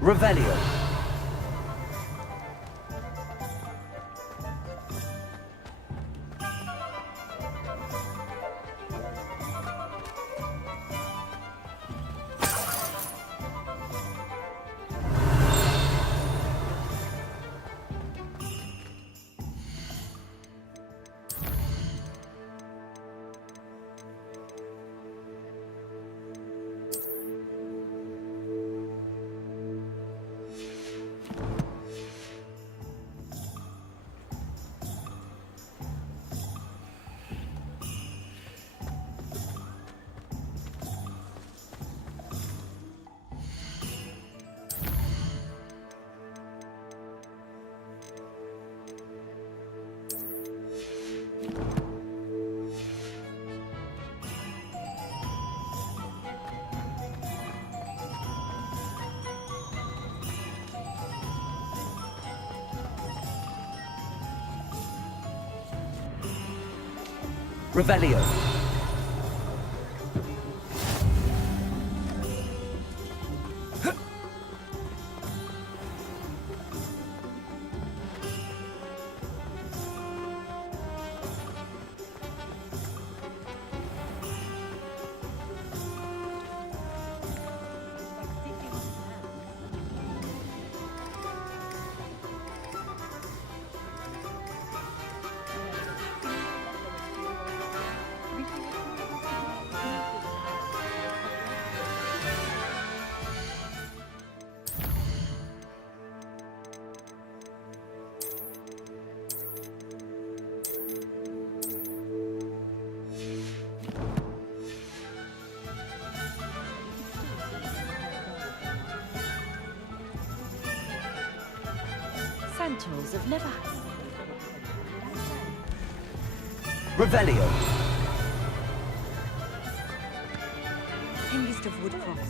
Revelio. Revelio. Centaurs have never... Revelio. Hengist of Woodcroft.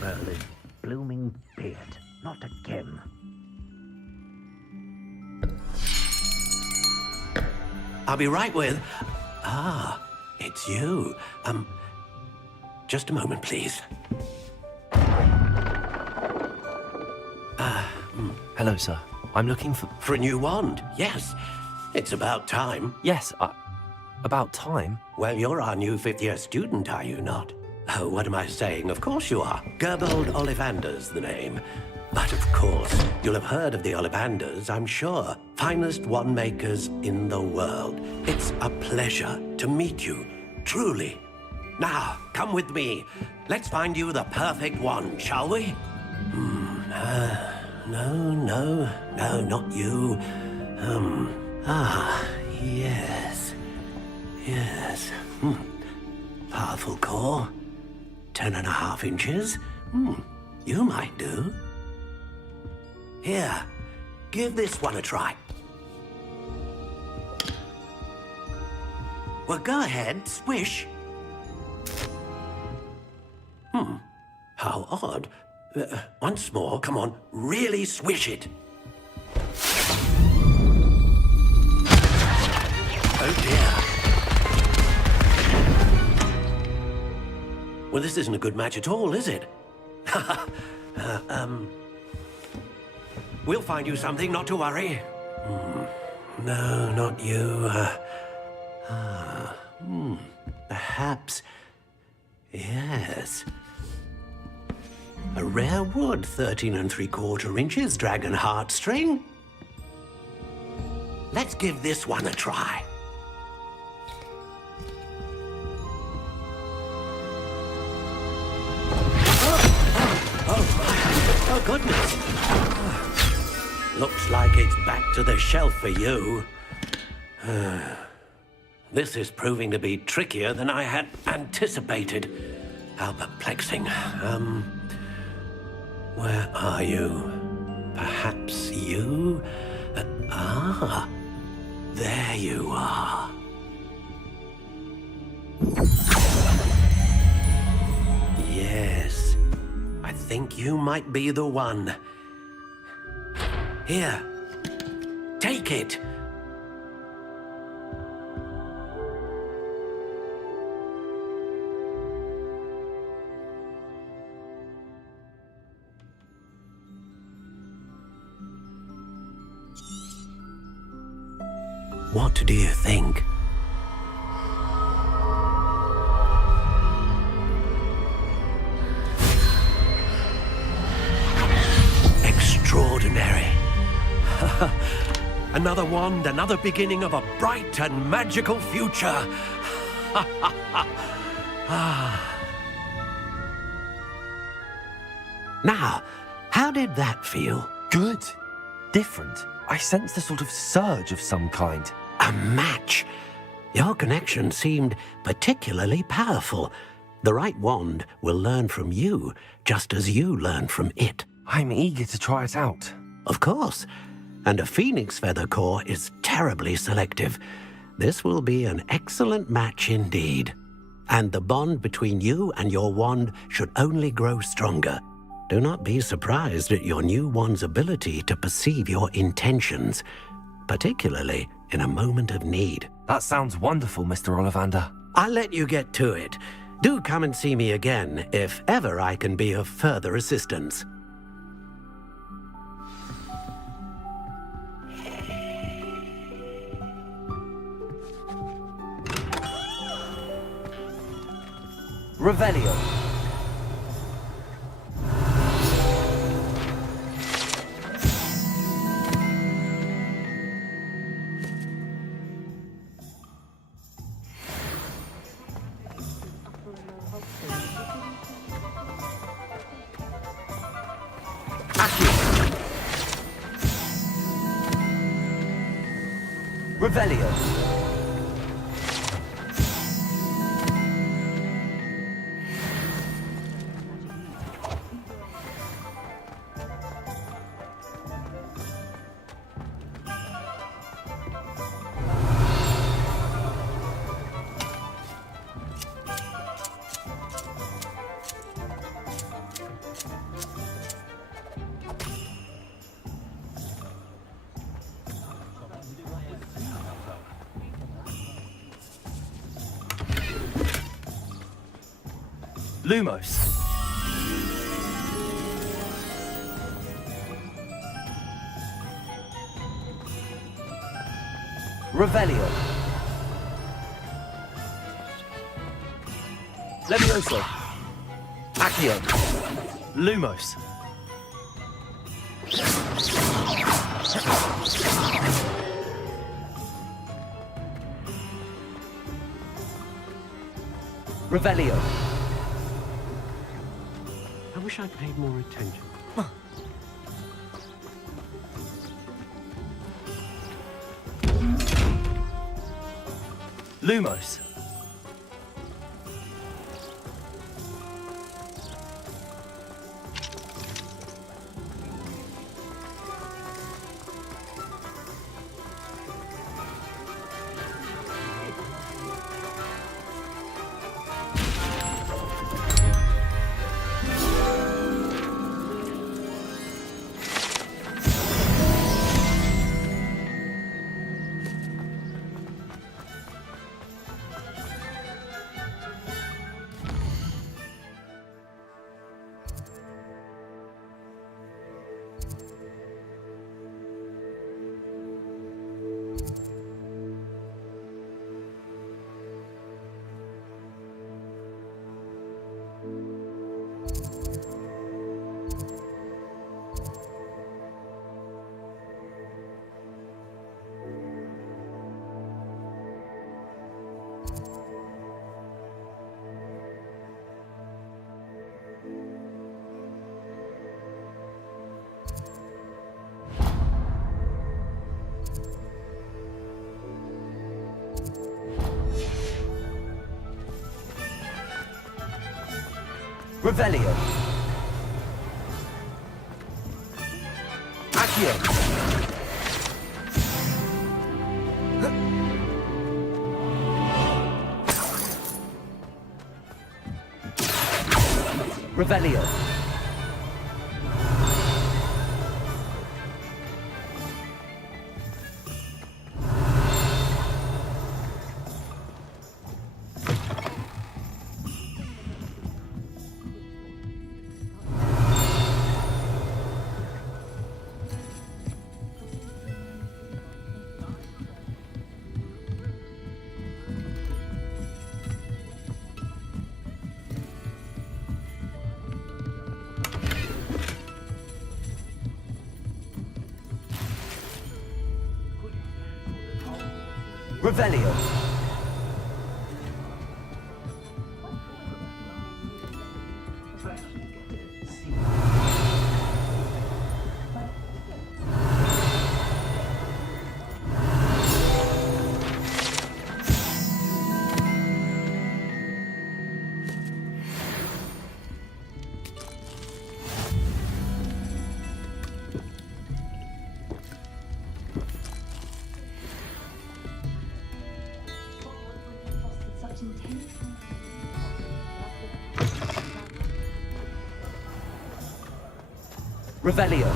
Merlin's blooming beard. Not again. I'll be right with... Ah, it's you. Just a moment, please. Hello, sir. I'm looking for... For a new wand, yes. It's about time. Yes, about time. Well, you're our new fifth-year student, are you not? Oh, what am I saying? Of course you are. Gerbold Ollivander's the name. But of course, you'll have heard of the Ollivanders, I'm sure. Finest wand makers in the world. It's a pleasure to meet you, truly. Now, come with me. Let's find you the perfect wand, shall we? No, not you. Yes. Powerful core. 10.5 inches. You might do. Here, give this one a try. Well, go ahead, swish. How odd. Once more, come on, really swish it. Oh dear. Well, this isn't a good match at all, is it? We'll find you something, not to worry. No, not you. Perhaps... Yes. A rare wood, 13 3/4 inches, dragon heartstring. Let's give this one a try. Oh, goodness. Looks like it's back to the shelf for you. This is proving to be trickier than I had anticipated. How perplexing. Where are you? Perhaps you? There you are. Yes, I think you might be the one. Here, take it. What do you think? Extraordinary. Another wand, another beginning of a bright and magical future. Now, how did that feel? Good. Different. I sensed a sort of surge of some kind. A match. Your connection seemed particularly powerful. The right wand will learn from you, just as you learn from it. I'm eager to try it out. Of course. And a phoenix feather core is terribly selective. This will be an excellent match indeed. And the bond between you and your wand should only grow stronger. Do not be surprised at your new wand's ability to perceive your intentions, particularly in a moment of need. That sounds wonderful, Mr. Ollivander. I'll let you get to it. Do come and see me again if ever I can be of further assistance. Revelio. Revelio. Lumos. Revelio. Levioso. Accio. Lumos. Revelio. I wish I'd paid more attention. Lumos. Revelio. Accio. Revelio. Revelio. Revelio.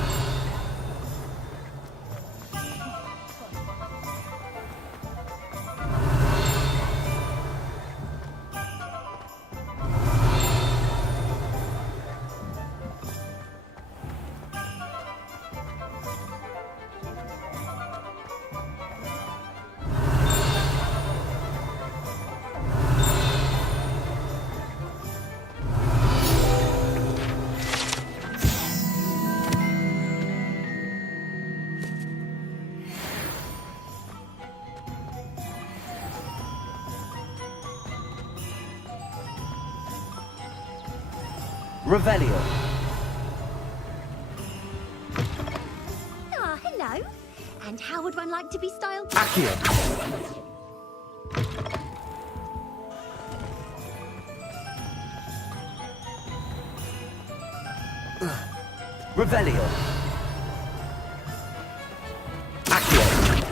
Revelio. Ah, hello. And how would one like to be styled? Accio. Revelio. Accio.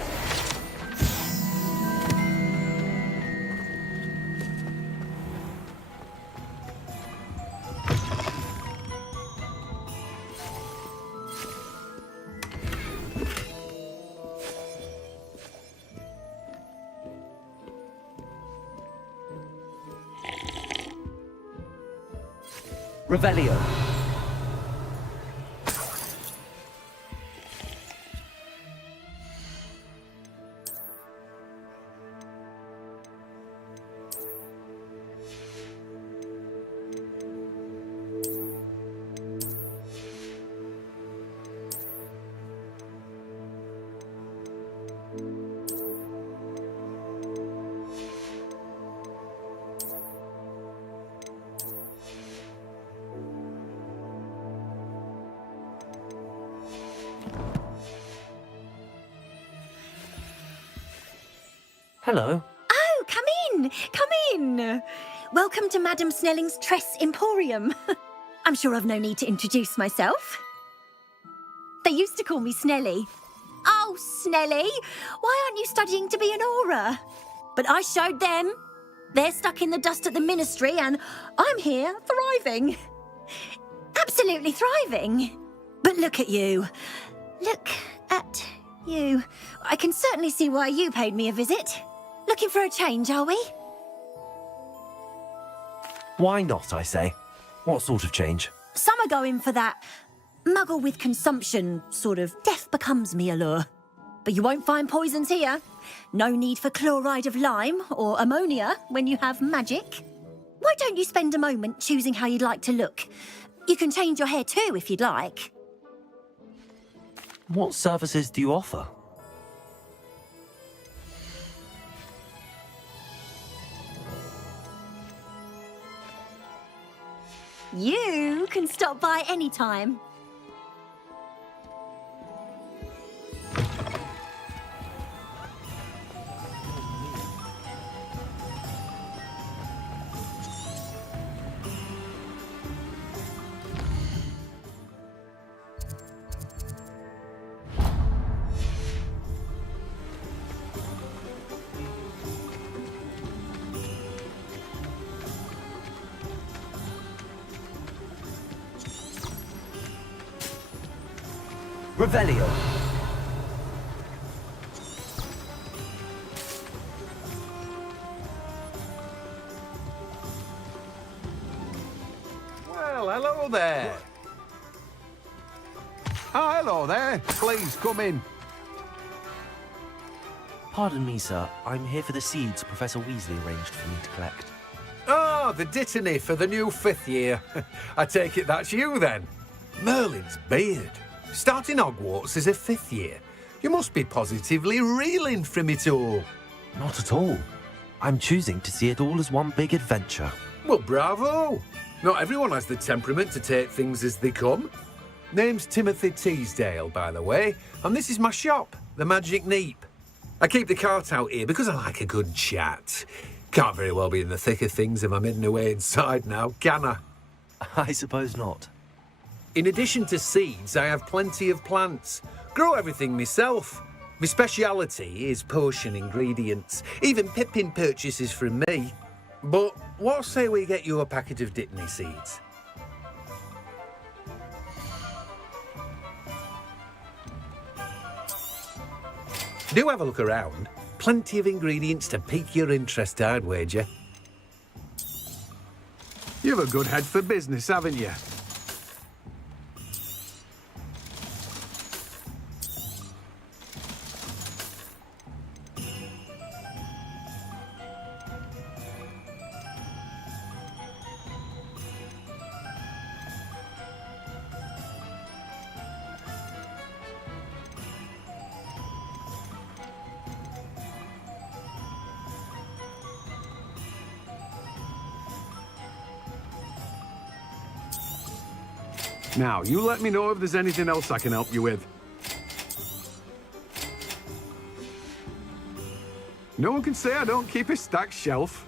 Revelio. Hello. Oh, come in, come in. Welcome to Madam Snelling's Tress Emporium. I'm sure I've no need to introduce myself. They used to call me Snelly. Oh, Snelly, why aren't you studying to be an aura? But I showed them. They're stuck in the dust at the ministry and I'm here thriving. Absolutely thriving. But look at you. Look at you. I can certainly see why you paid me a visit. Looking for a change, are we? Why not, I say? What sort of change? Some are going for that muggle with consumption, sort of death becomes me allure. But you won't find poisons here. No need for chloride of lime or ammonia when you have magic. Why don't you spend a moment choosing how you'd like to look? You can change your hair too if you'd like. What services do you offer? You can stop by any time. Revelio. Well, hello there. Oh, hello there. Please come in. Pardon me, sir. I'm here for the seeds Professor Weasley arranged for me to collect. Oh, the dittany for the new 5th year. I take it that's you then. Merlin's beard. Starting Hogwarts as a 5th year. You must be positively reeling from it all. Not at all. I'm choosing to see it all as one big adventure. Well, bravo! Not everyone has the temperament to take things as they come. Name's Timothy Teasdale, by the way, and this is my shop, the Magic Neep. I keep the cart out here because I like a good chat. Can't very well be in the thick of things if I'm hidden away inside now, can I? I suppose not. In addition to seeds, I have plenty of plants. Grow everything myself. My speciality is potion ingredients. Even Pippin purchases from me. But what say we get you a packet of Dittany seeds? Do have a look around. Plenty of ingredients to pique your interest, I'd wager. You've a good head for business, haven't you? Now, you let me know if there's anything else I can help you with. No one can say I don't keep a stacked shelf.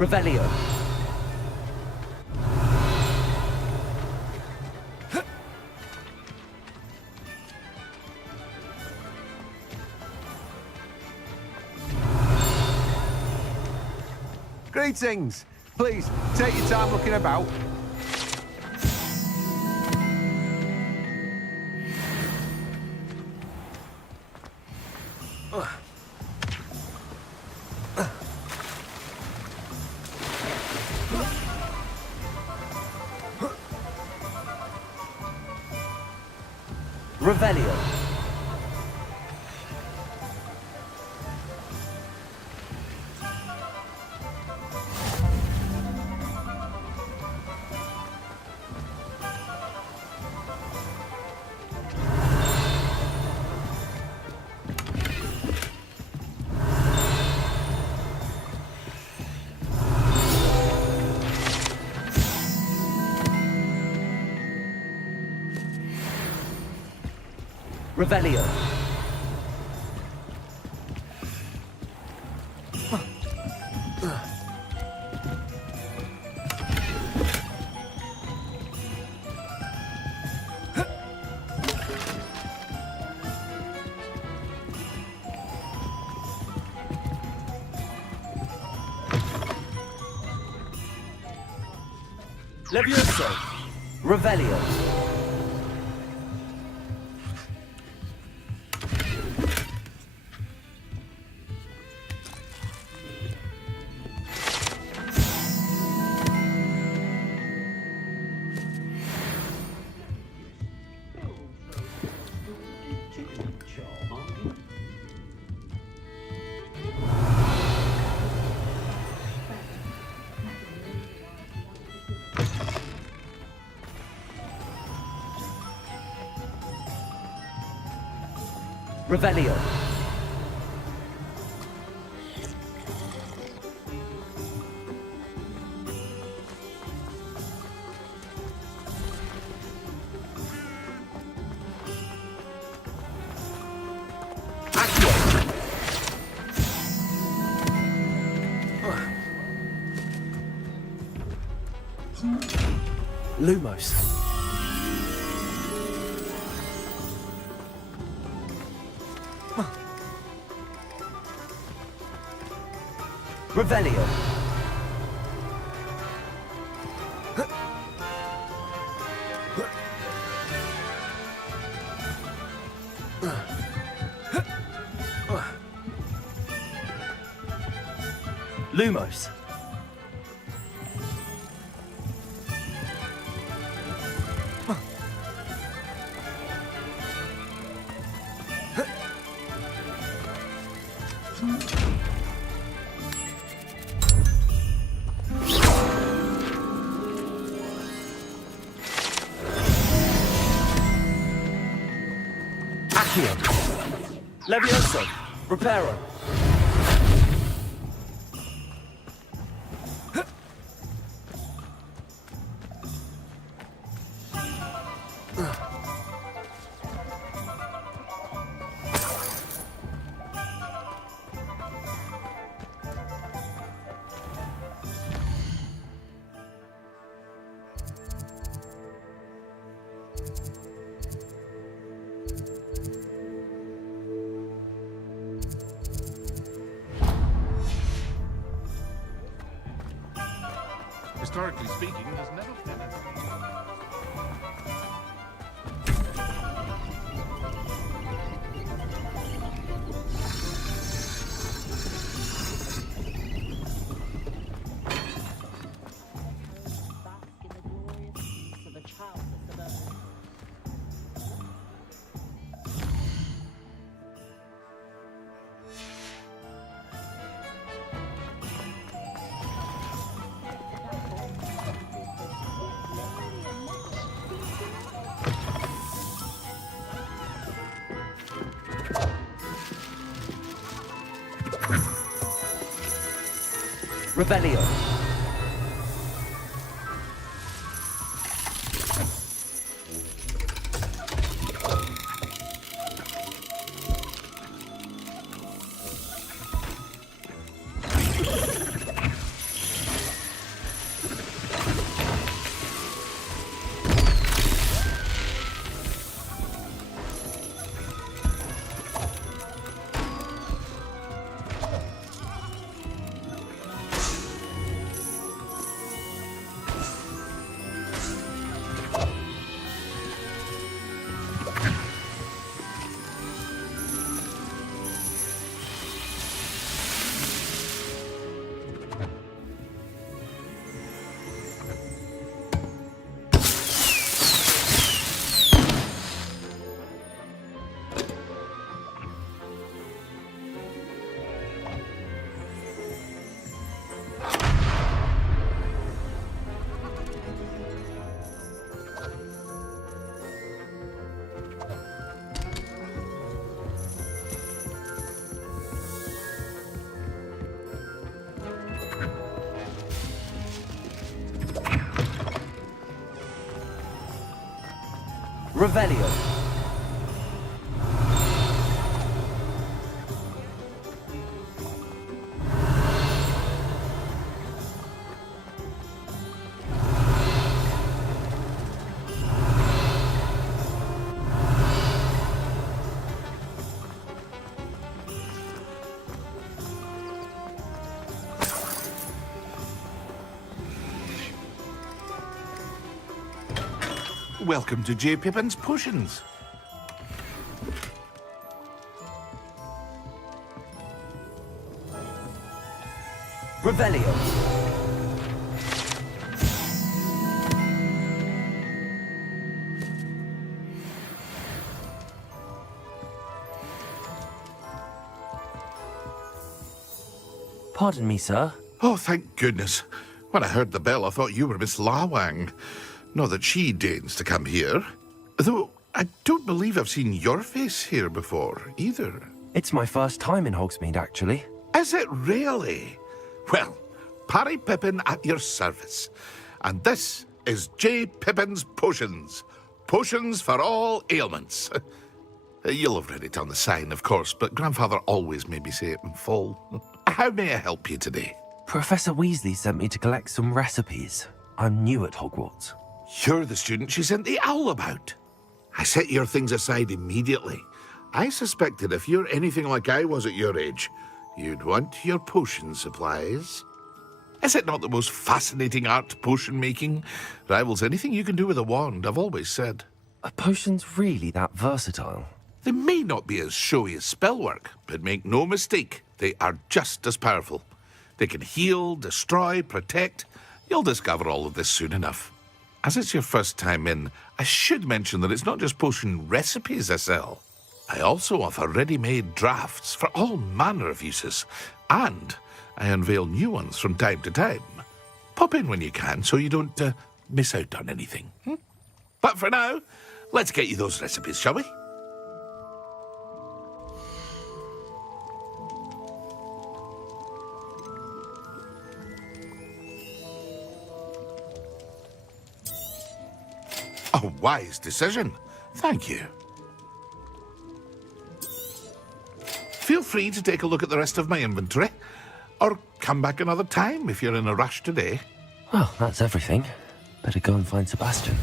Revelio. Greetings. Please, take your time looking about. Revelio. Revelio. Levioso! Revelio. Revelio. Lumos. Revelio. Lumos. Accio. Levioso. Reparo. Historically speaking, there's never been a... Revelio. Revelio. Welcome to J. Pippin's Potions. Revelio. Pardon me, sir. Oh, thank goodness. When I heard the bell, I thought you were Miss Lawang. Not that she deigns to come here. Though, I don't believe I've seen your face here before, either. It's my first time in Hogsmeade, actually. Is it really? Well, Parry Pippin at your service. And this is J. Pippin's Potions. Potions for all ailments. You'll have read it on the sign, of course, but Grandfather always made me say it in full. How may I help you today? Professor Weasley sent me to collect some recipes. I'm new at Hogwarts. You're the student she sent the owl about. I set your things aside immediately. I suspected if you're anything like I was at your age, you'd want your potion supplies. Is it not the most fascinating art, potion making? Rivals anything you can do with a wand, I've always said. Are potions really that versatile? They may not be as showy as spellwork, but make no mistake, they are just as powerful. They can heal, destroy, protect. You'll discover all of this soon enough. As it's your first time in, I should mention that it's not just potion recipes I sell. I also offer ready-made drafts for all manner of uses, and I unveil new ones from time to time. Pop in when you can so you don't miss out on anything. But for now, let's get you those recipes, shall we? A wise decision. Thank you. Feel free to take a look at the rest of my inventory, or come back another time if you're in a rush today. Well, that's everything. Better go and find Sebastian.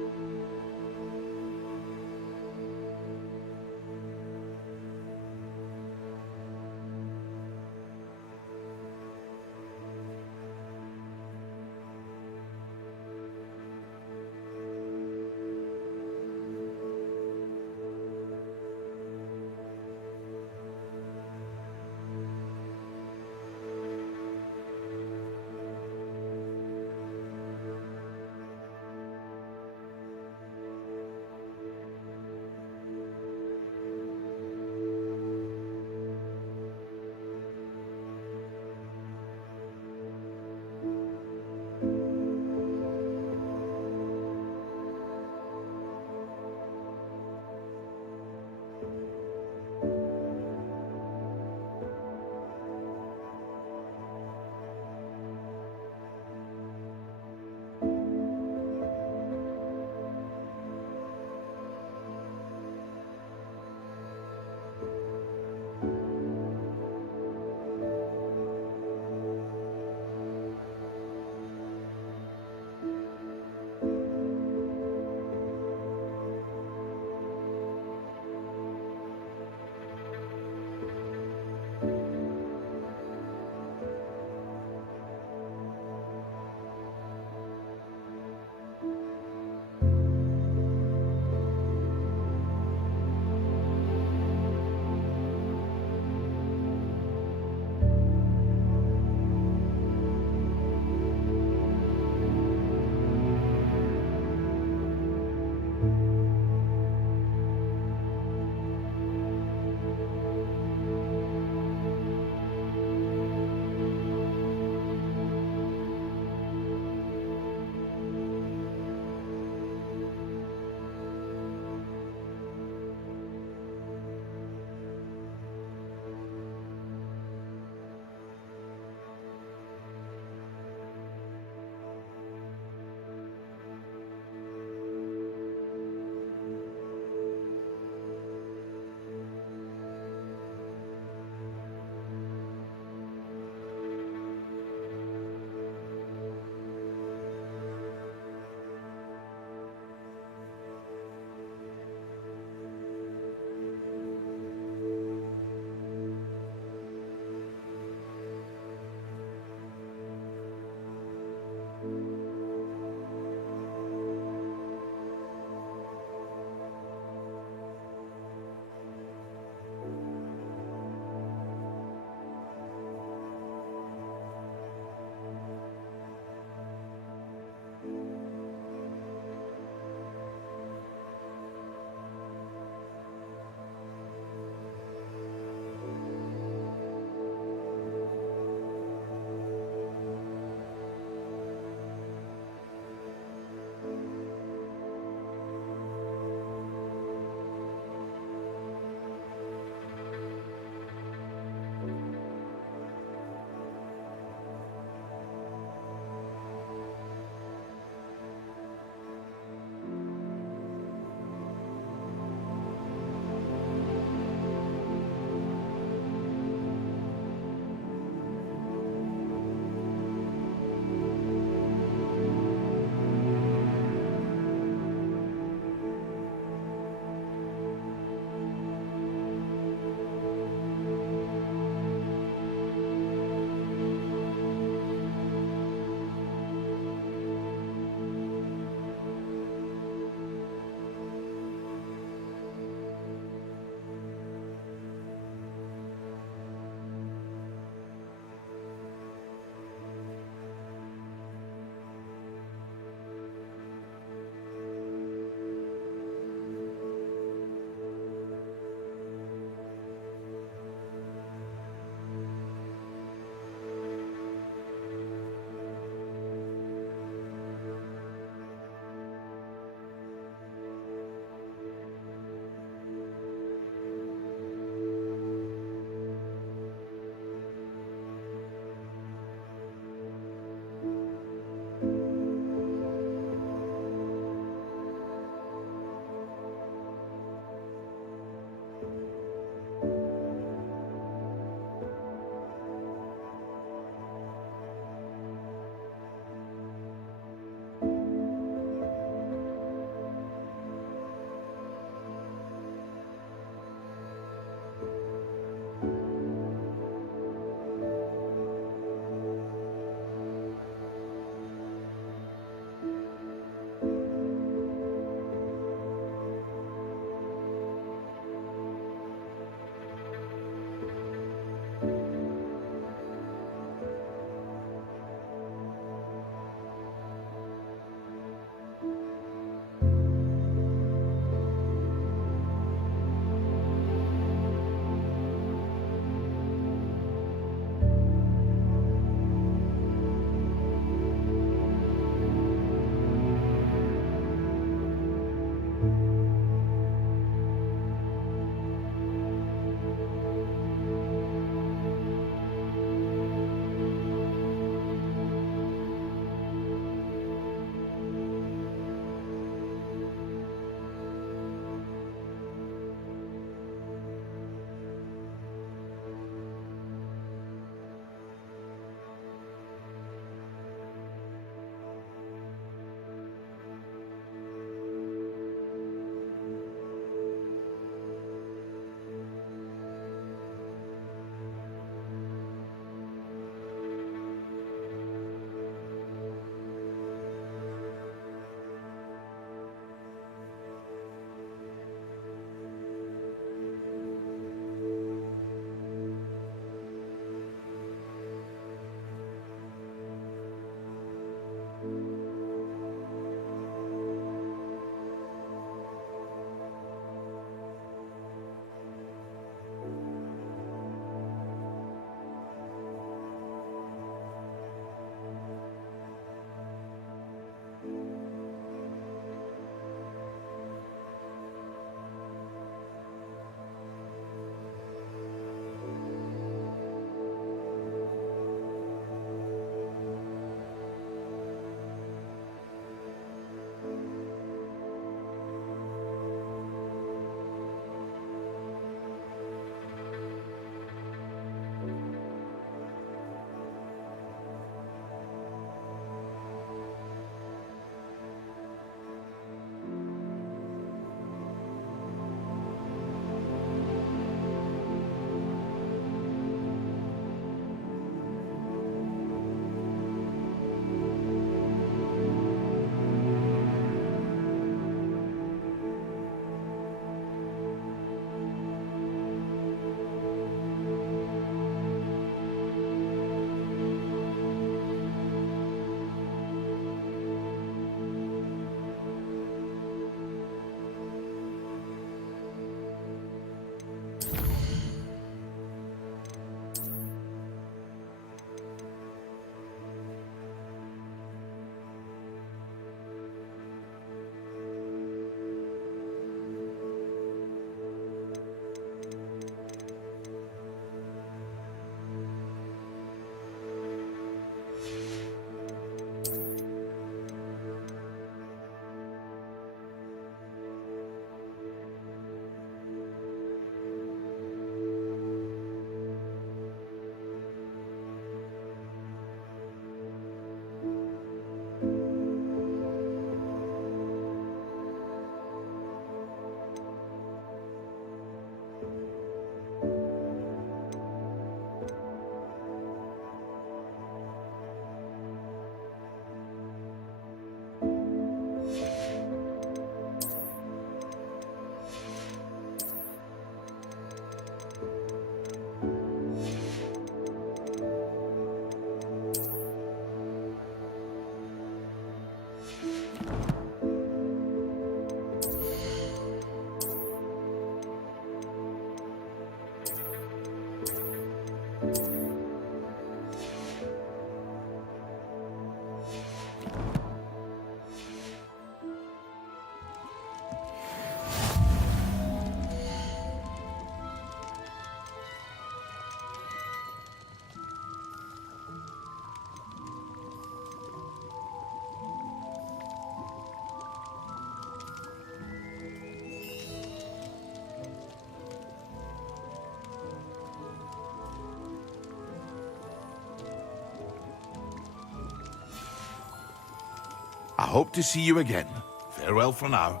hope to see you again. Farewell for now.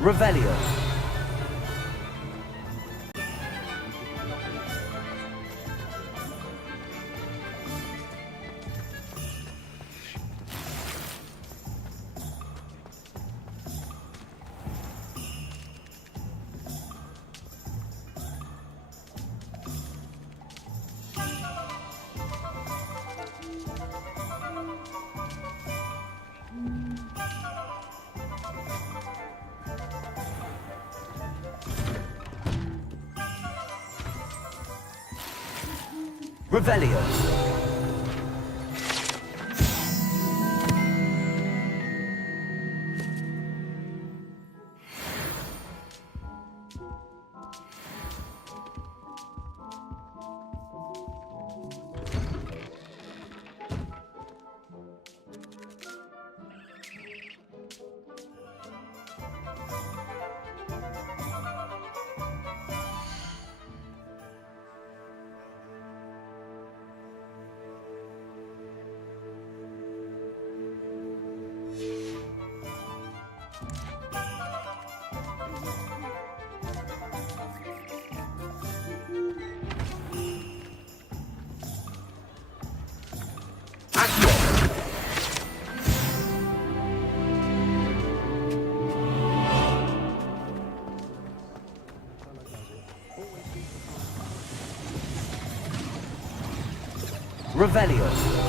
Revelio. Revelio. Revelio.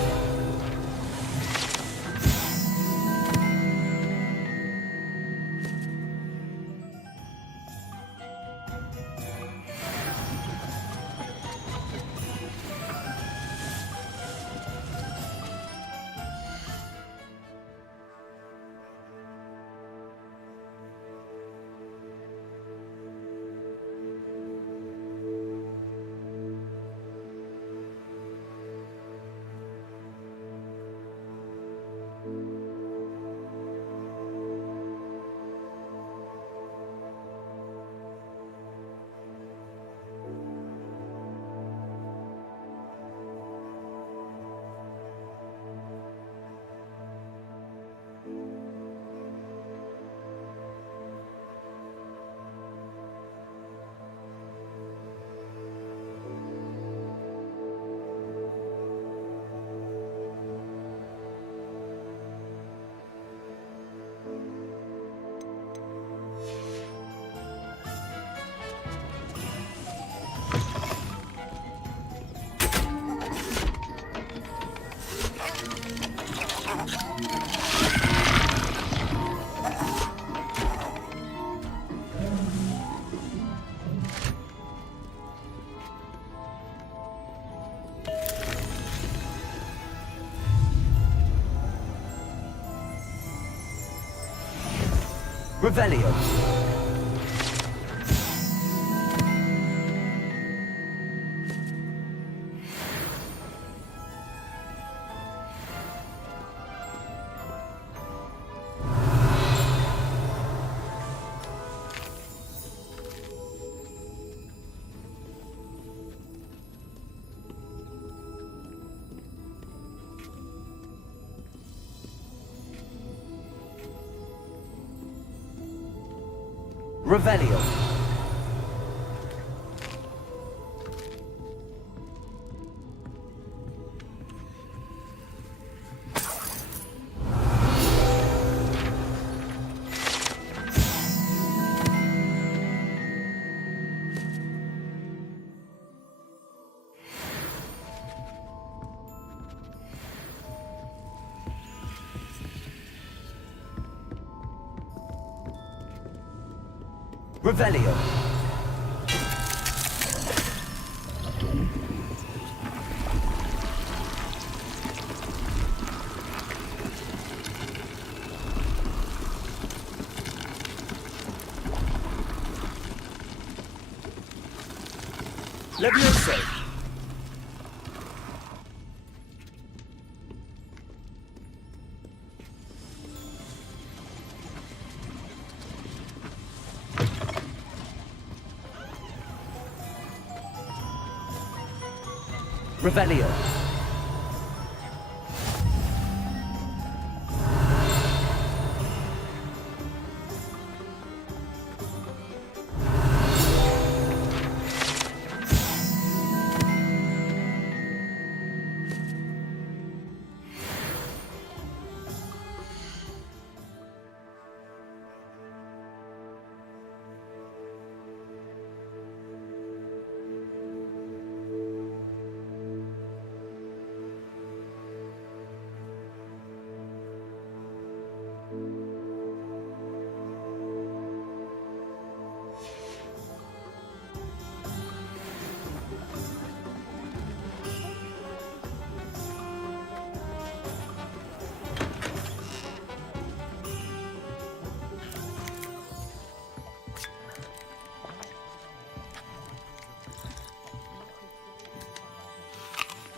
Revelio. Revelio. Revelio. Leviosa! Revelio.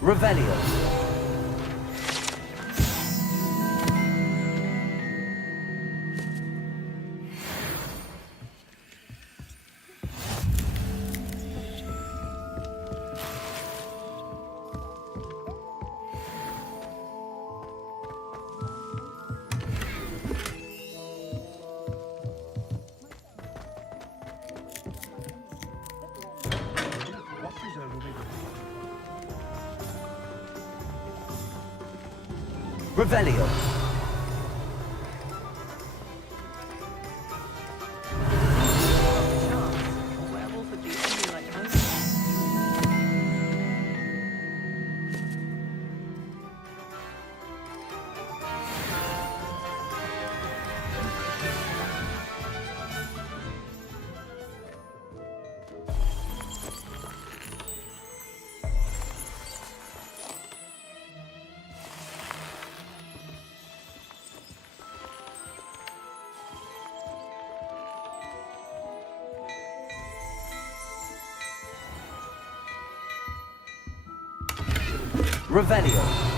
Revelio. Revelio. Revelio.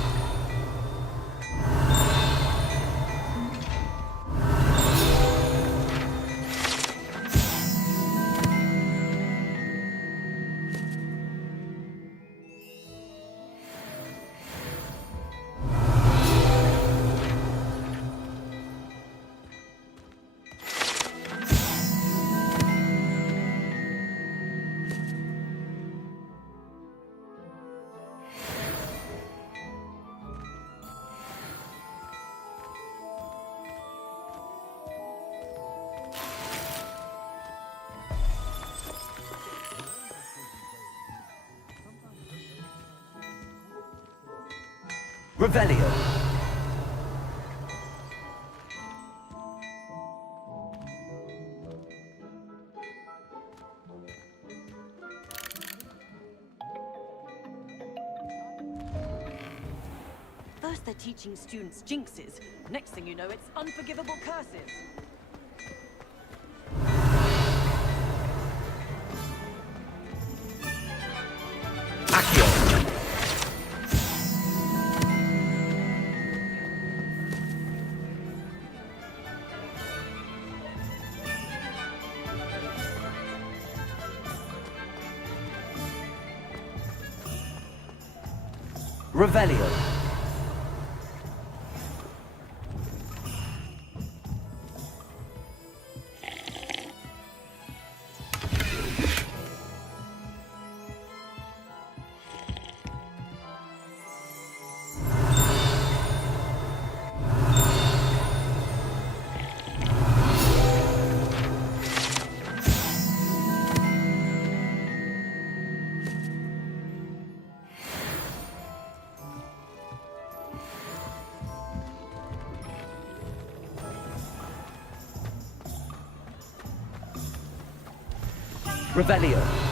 Revelio. First they're teaching students jinxes. Next thing you know, it's unforgivable curses. Revelio. Revelio.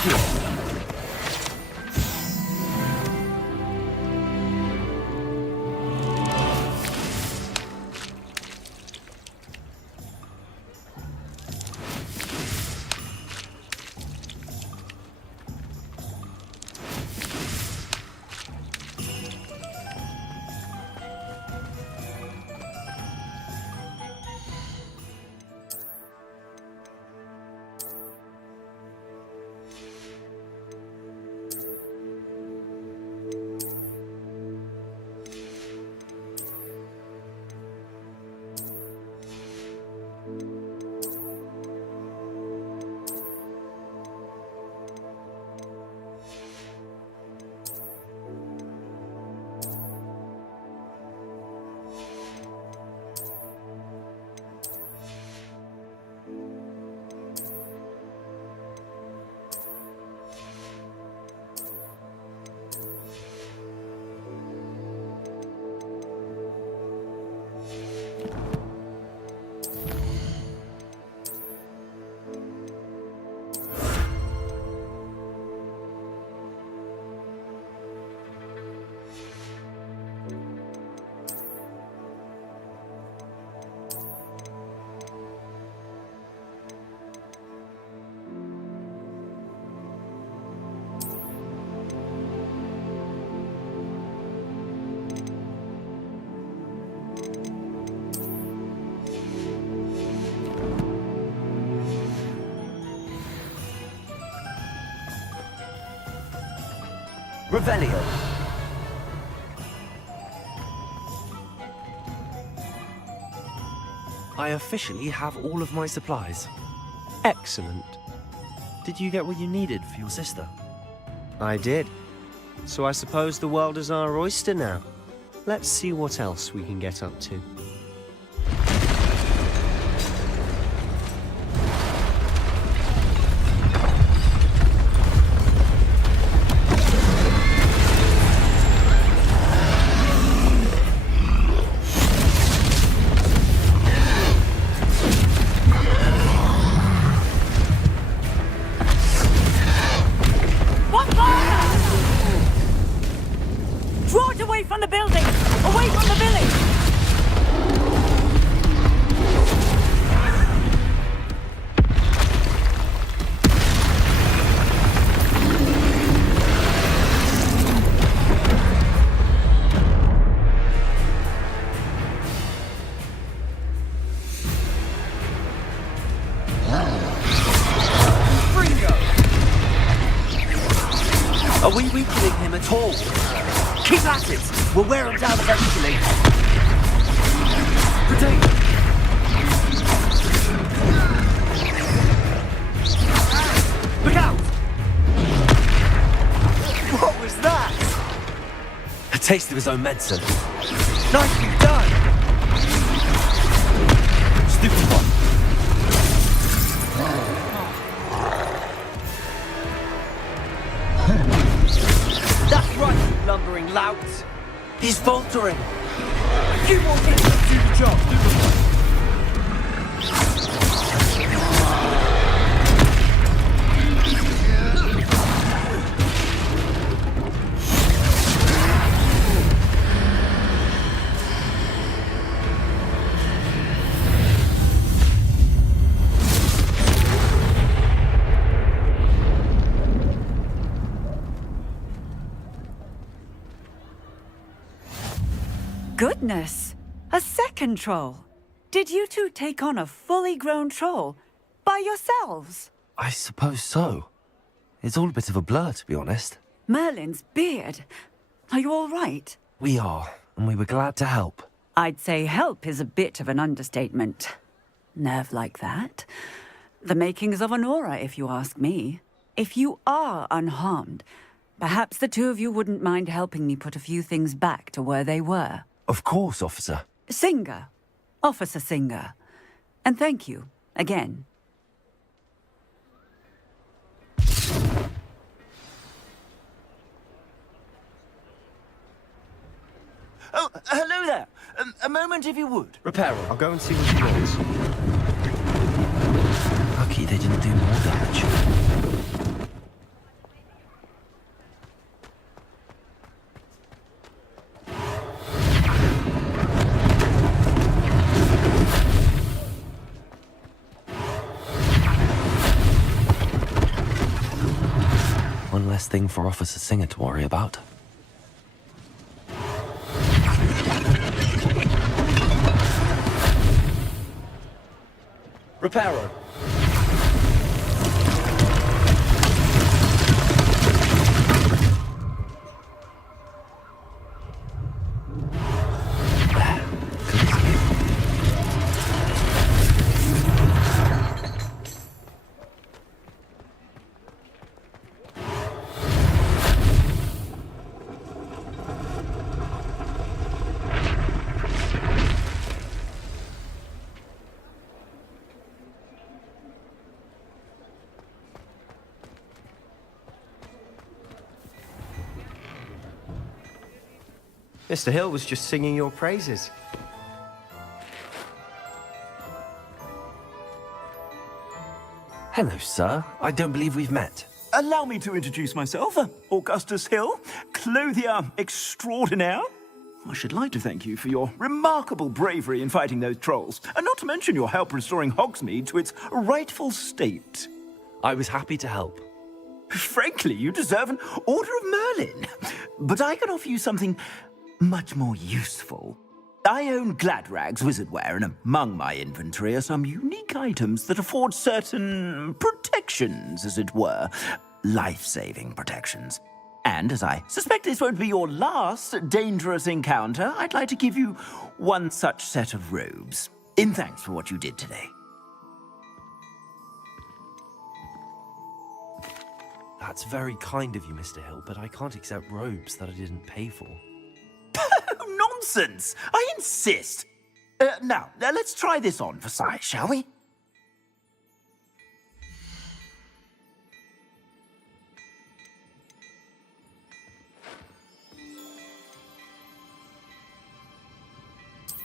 Accio. Revelio. I officially have all of my supplies. Excellent. Did you get what you needed for your sister? I did. So I suppose the world is our oyster now. Let's see what else we can get up to. Draw it away from the building! Away from the village! Are we weakening him at all? Keep at it! We'll wear him down eventually. Protect! Look out! What was that? A taste of his own medicine. Nicely done! Stupid one. That's right, you lumbering lout! He's faltering! A few more hits to do the job, stupid one! Goodness! A second troll! Did you two take on a fully grown troll? By yourselves? I suppose so. It's all a bit of a blur, to be honest. Merlin's beard. Are you all right? We are, and we were glad to help. I'd say help is a bit of an understatement. Nerve like that. The makings of an aura, if you ask me. If you are unharmed, perhaps the two of you wouldn't mind helping me put a few things back to where they were. Of course, officer. Singer. Officer Singer. And thank you, again. Oh, hello there! A moment if you would. Reparo. I'll go and see what she wants. Lucky they didn't do more damage. last thing for Officer Singer to worry about. Reparo. Mr. Hill was just singing your praises. Hello, sir. I don't believe we've met. Allow me to introduce myself, Augustus Hill, clothier extraordinaire. I should like to thank you for your remarkable bravery in fighting those trolls, and not to mention your help restoring Hogsmeade to its rightful state. I was happy to help. Frankly, you deserve an Order of Merlin. But I can offer you something much more useful. I own Gladrag's wizardware, and among my inventory are some unique items that afford certain protections, as it were. Life-saving protections. And as I suspect this won't be your last dangerous encounter, I'd like to give you one such set of robes, in thanks for what you did today. That's very kind of you, Mr. Hill, but I can't accept robes that I didn't pay for. Nonsense! I insist! Now, let's try this on for size, shall we?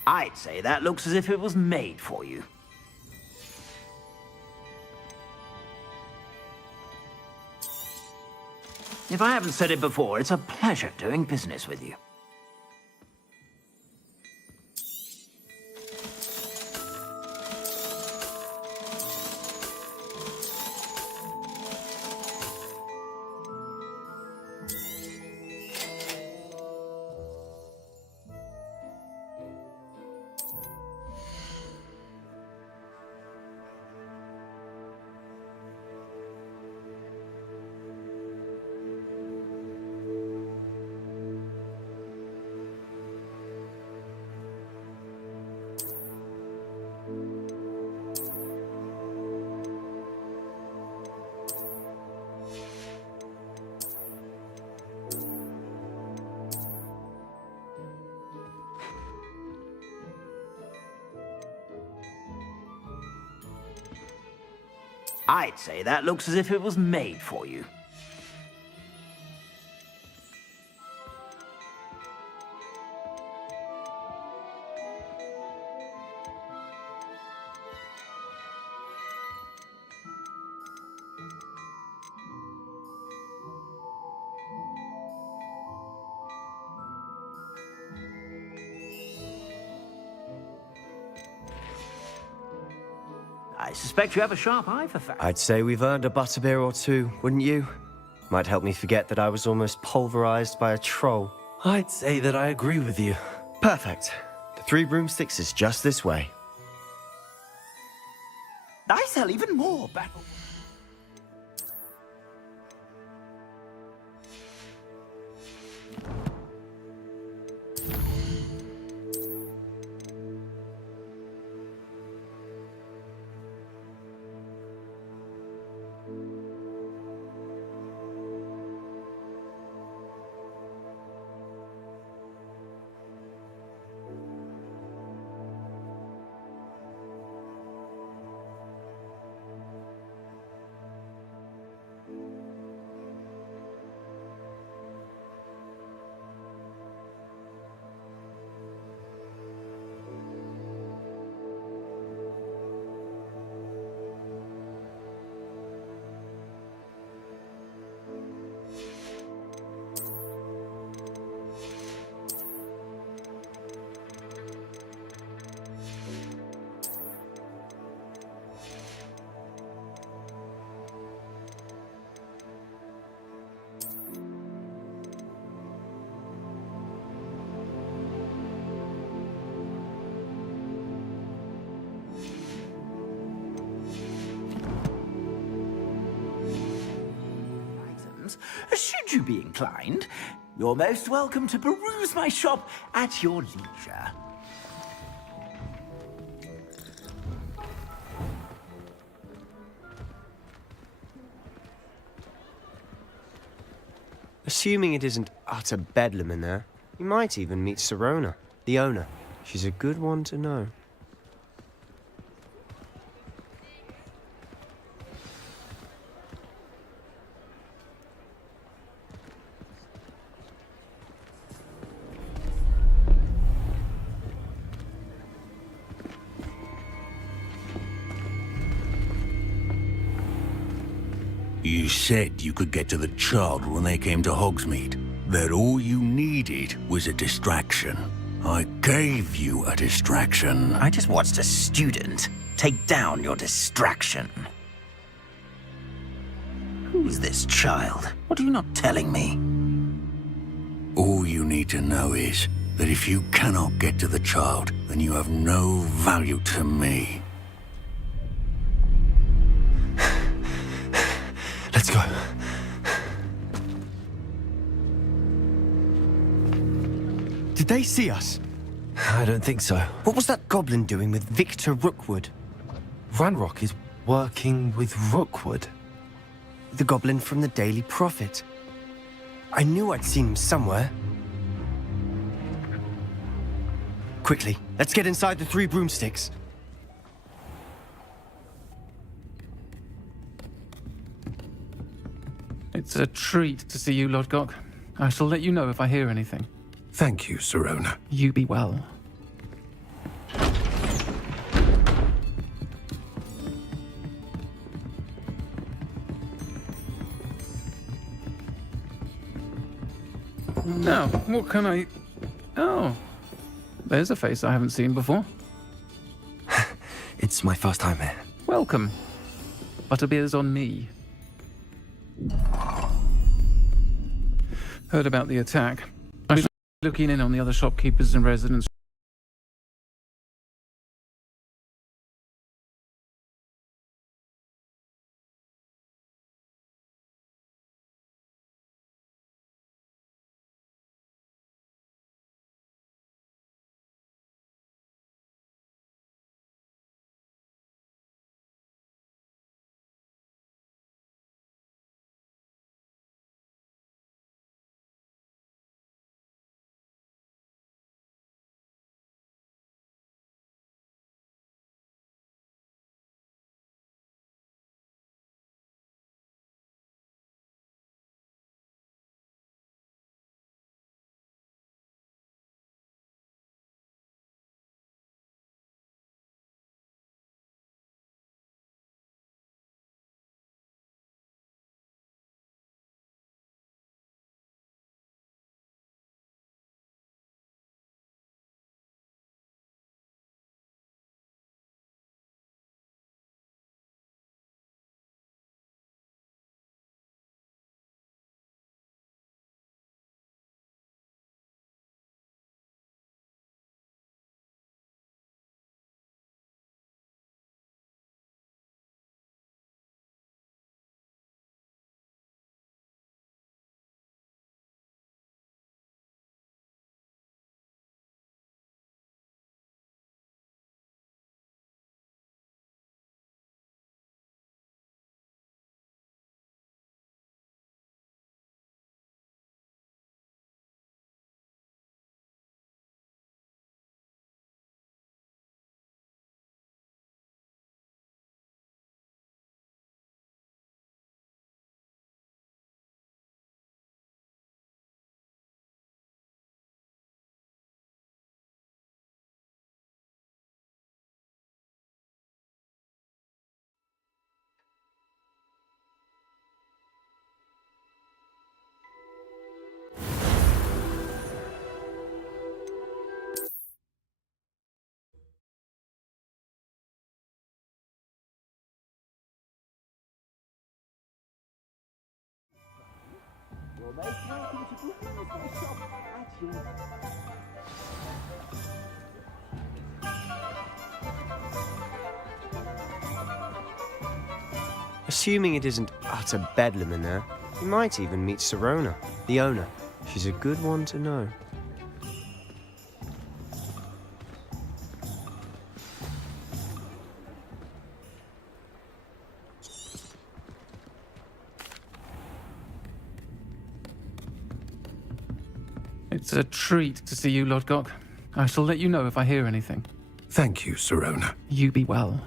I'd say that looks as if it was made for you. If I haven't said it before, it's a pleasure doing business with you. I'd say that looks as if it was made for you. I suspect you have a sharp eye for facts. I'd say we've earned a butterbeer or two, wouldn't you? Might help me forget that I was almost pulverized by a troll. I'd say that I agree with you. Perfect. The 3 broomsticks is just this way. I sell even more battle. Should you be inclined, you're most welcome to peruse my shop at your leisure. Assuming it isn't utter bedlam in there, you might even meet Sirona, the owner. She's a good one to know. You said you could get to the child when they came to Hogsmeade. That all you needed was a distraction. I gave you a distraction. I just watched a student take down your distraction. Who's this child? What are you not telling me? All you need to know is that if you cannot get to the child, then you have no value to me. Let's go. Did they see us? I don't think so. What was that goblin doing with Victor Rookwood? Ranrock is working with Rookwood. The goblin from the Daily Prophet. I knew I'd seen him somewhere. Quickly, let's get inside the 3 broomsticks. It's a treat to see you, Lodgok. I shall let you know if I hear anything. Thank you, Sirona. You be well. Now, what can I... Oh, there's a face I haven't seen before. It's my first time here. Welcome. Butterbeer's on me. Heard about the attack. I should be looking in on the other shopkeepers and residents. Assuming it isn't utter bedlam in there, You might even meet Sirona, the owner. She's a good one to know. It's a treat to see you, Lodgok. I shall let you know if I hear anything. Thank you, Sirona. You be well.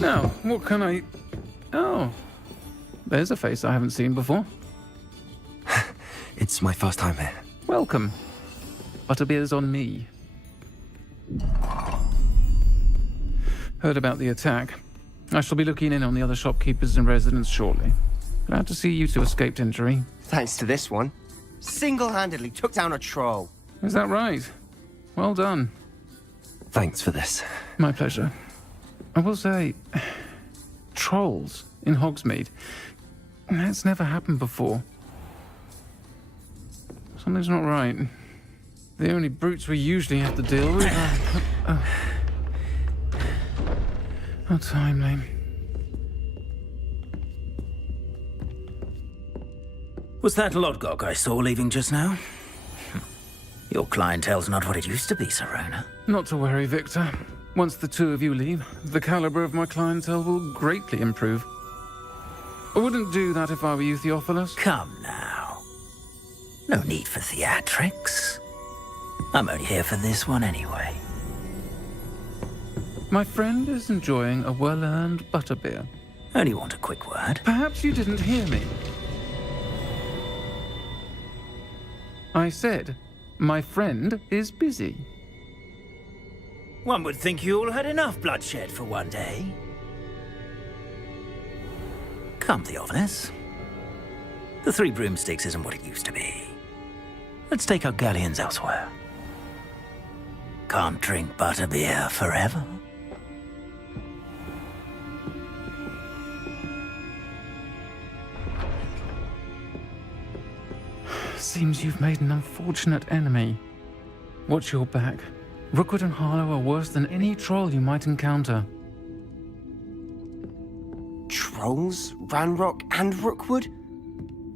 Now, what can I... Oh, there's a face I haven't seen before. It's my first time here. Welcome. Butterbeer's on me. Heard about the attack. I shall be looking in on the other shopkeepers and residents shortly. Glad to see you two escaped injury. Thanks to this one. Single-handedly took down a troll. Is that right? Well done. Thanks for this. My pleasure. I will say, trolls in Hogsmeade. That's never happened before. Something's not right. The only brutes we usually have to deal with are... How timely. Was that Lodgok I saw leaving just now? Your clientele's not what it used to be, Sirona. Not to worry, Victor. Once the two of you leave, the caliber of my clientele will greatly improve. I wouldn't do that if I were you, Theophilus. Come now. No need for theatrics. I'm only here for this one anyway. My friend is enjoying a well-earned butterbeer. Only want a quick word. Perhaps you didn't hear me. I said, my friend is busy. One would think you all had enough bloodshed for one day. Come, Theophilus. The Three Broomsticks isn't what it used to be. Let's take our galleons elsewhere. Can't drink butterbeer forever. Seems you've made an unfortunate enemy. Watch your back. Rookwood and Harlow are worse than any troll you might encounter. Trolls? Ranrock and Rookwood?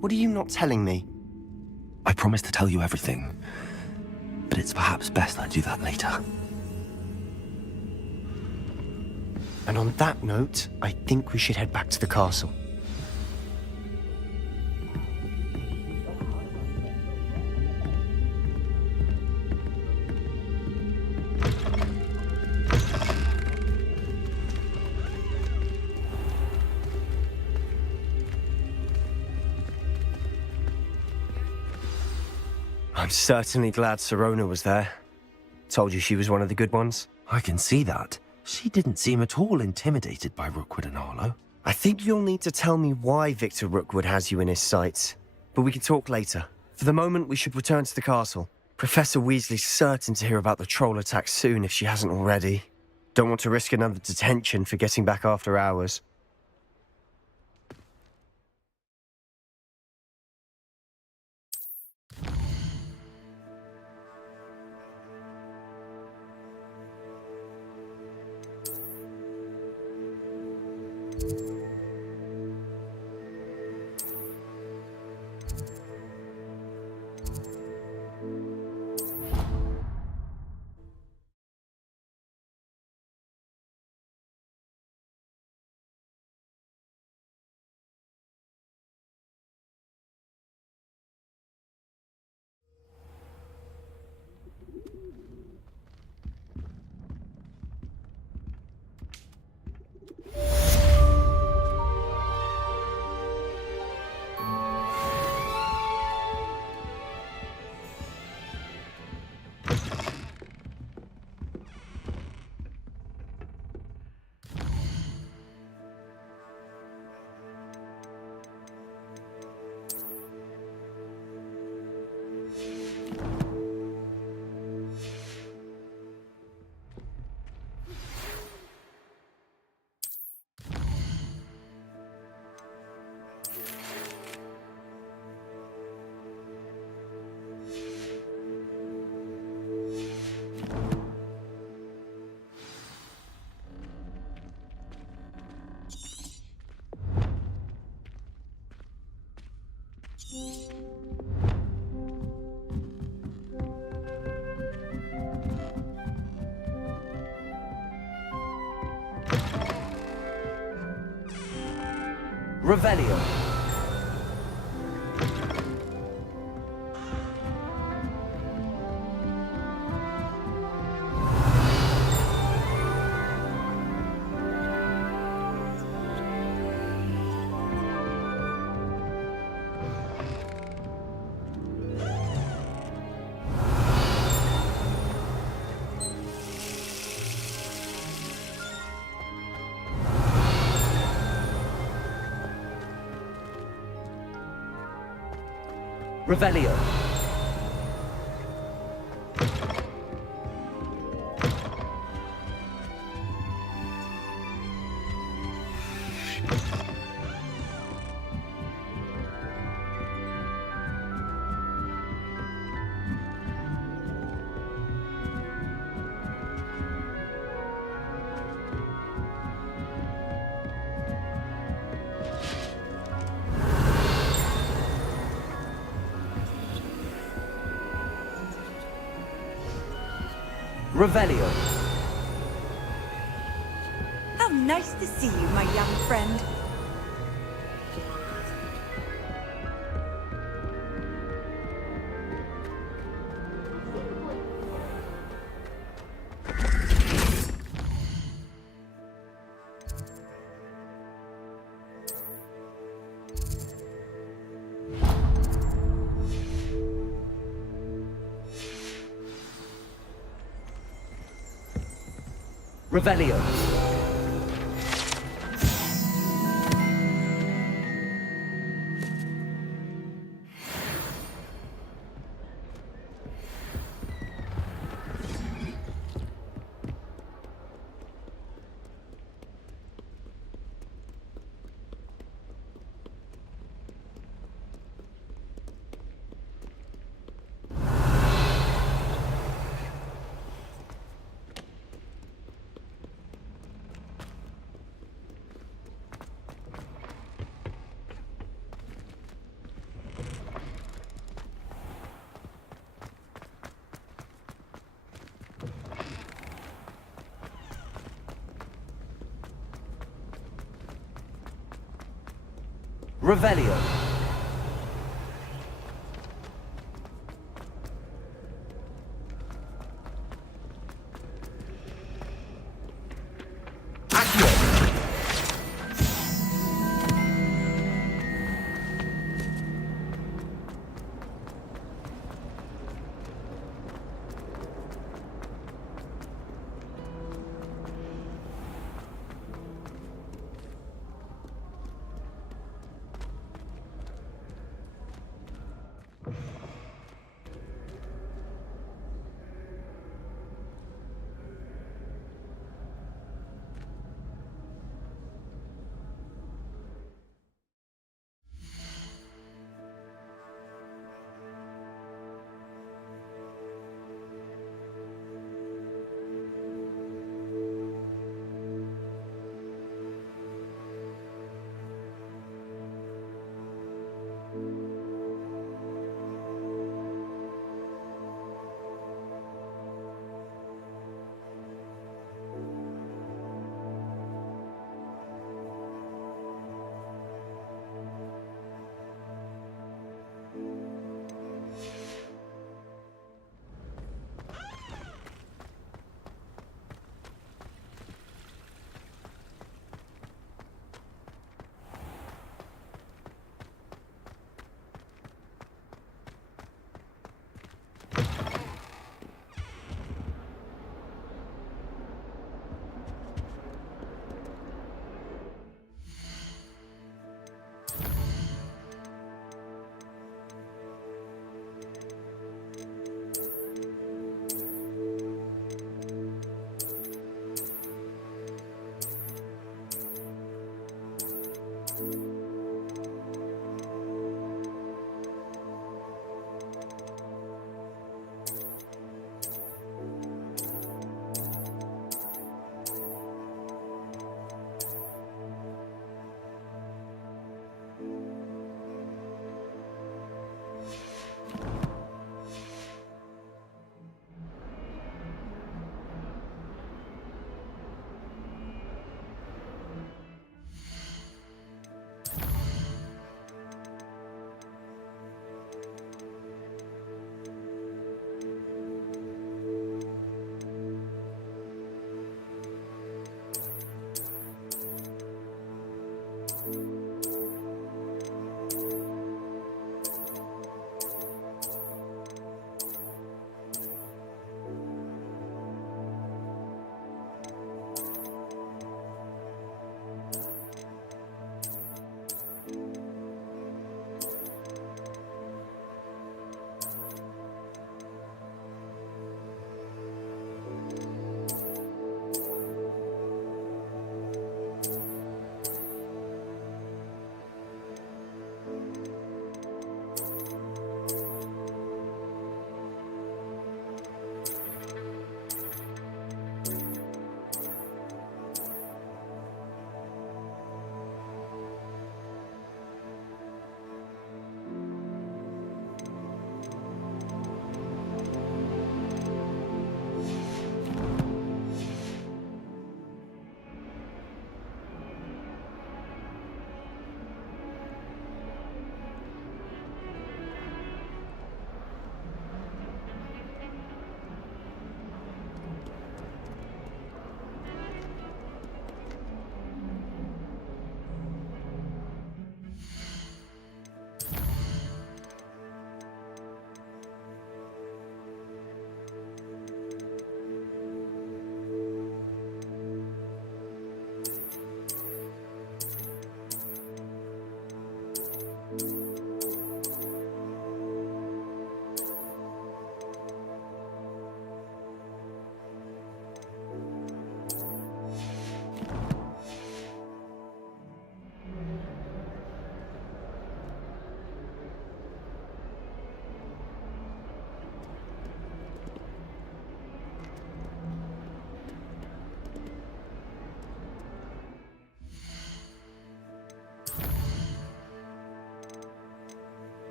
What are you not telling me? I promise to tell you everything, but it's perhaps best I do that later. And on that note, I think we should head back to the castle. I'm certainly glad Sirona was there. Told you she was one of the good ones. I can see that. She didn't seem at all intimidated by Rookwood and Harlow. I think you'll need to tell me why Victor Rookwood has you in his sights. But we can talk later. For the moment, we should return to the castle. Professor Weasley's certain to hear about the troll attack soon if she hasn't already. Don't want to risk another detention for getting back after hours. Revelio. Revelio. Revelio. How nice to see you, my young friend. Revelio. Revelio. Accio.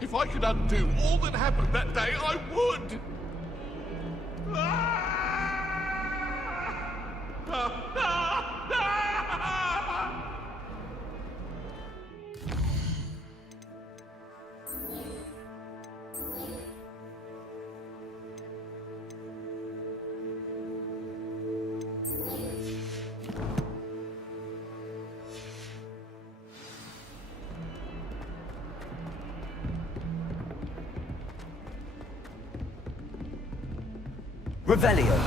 If I could undo all that happened that day, I would! Revelio.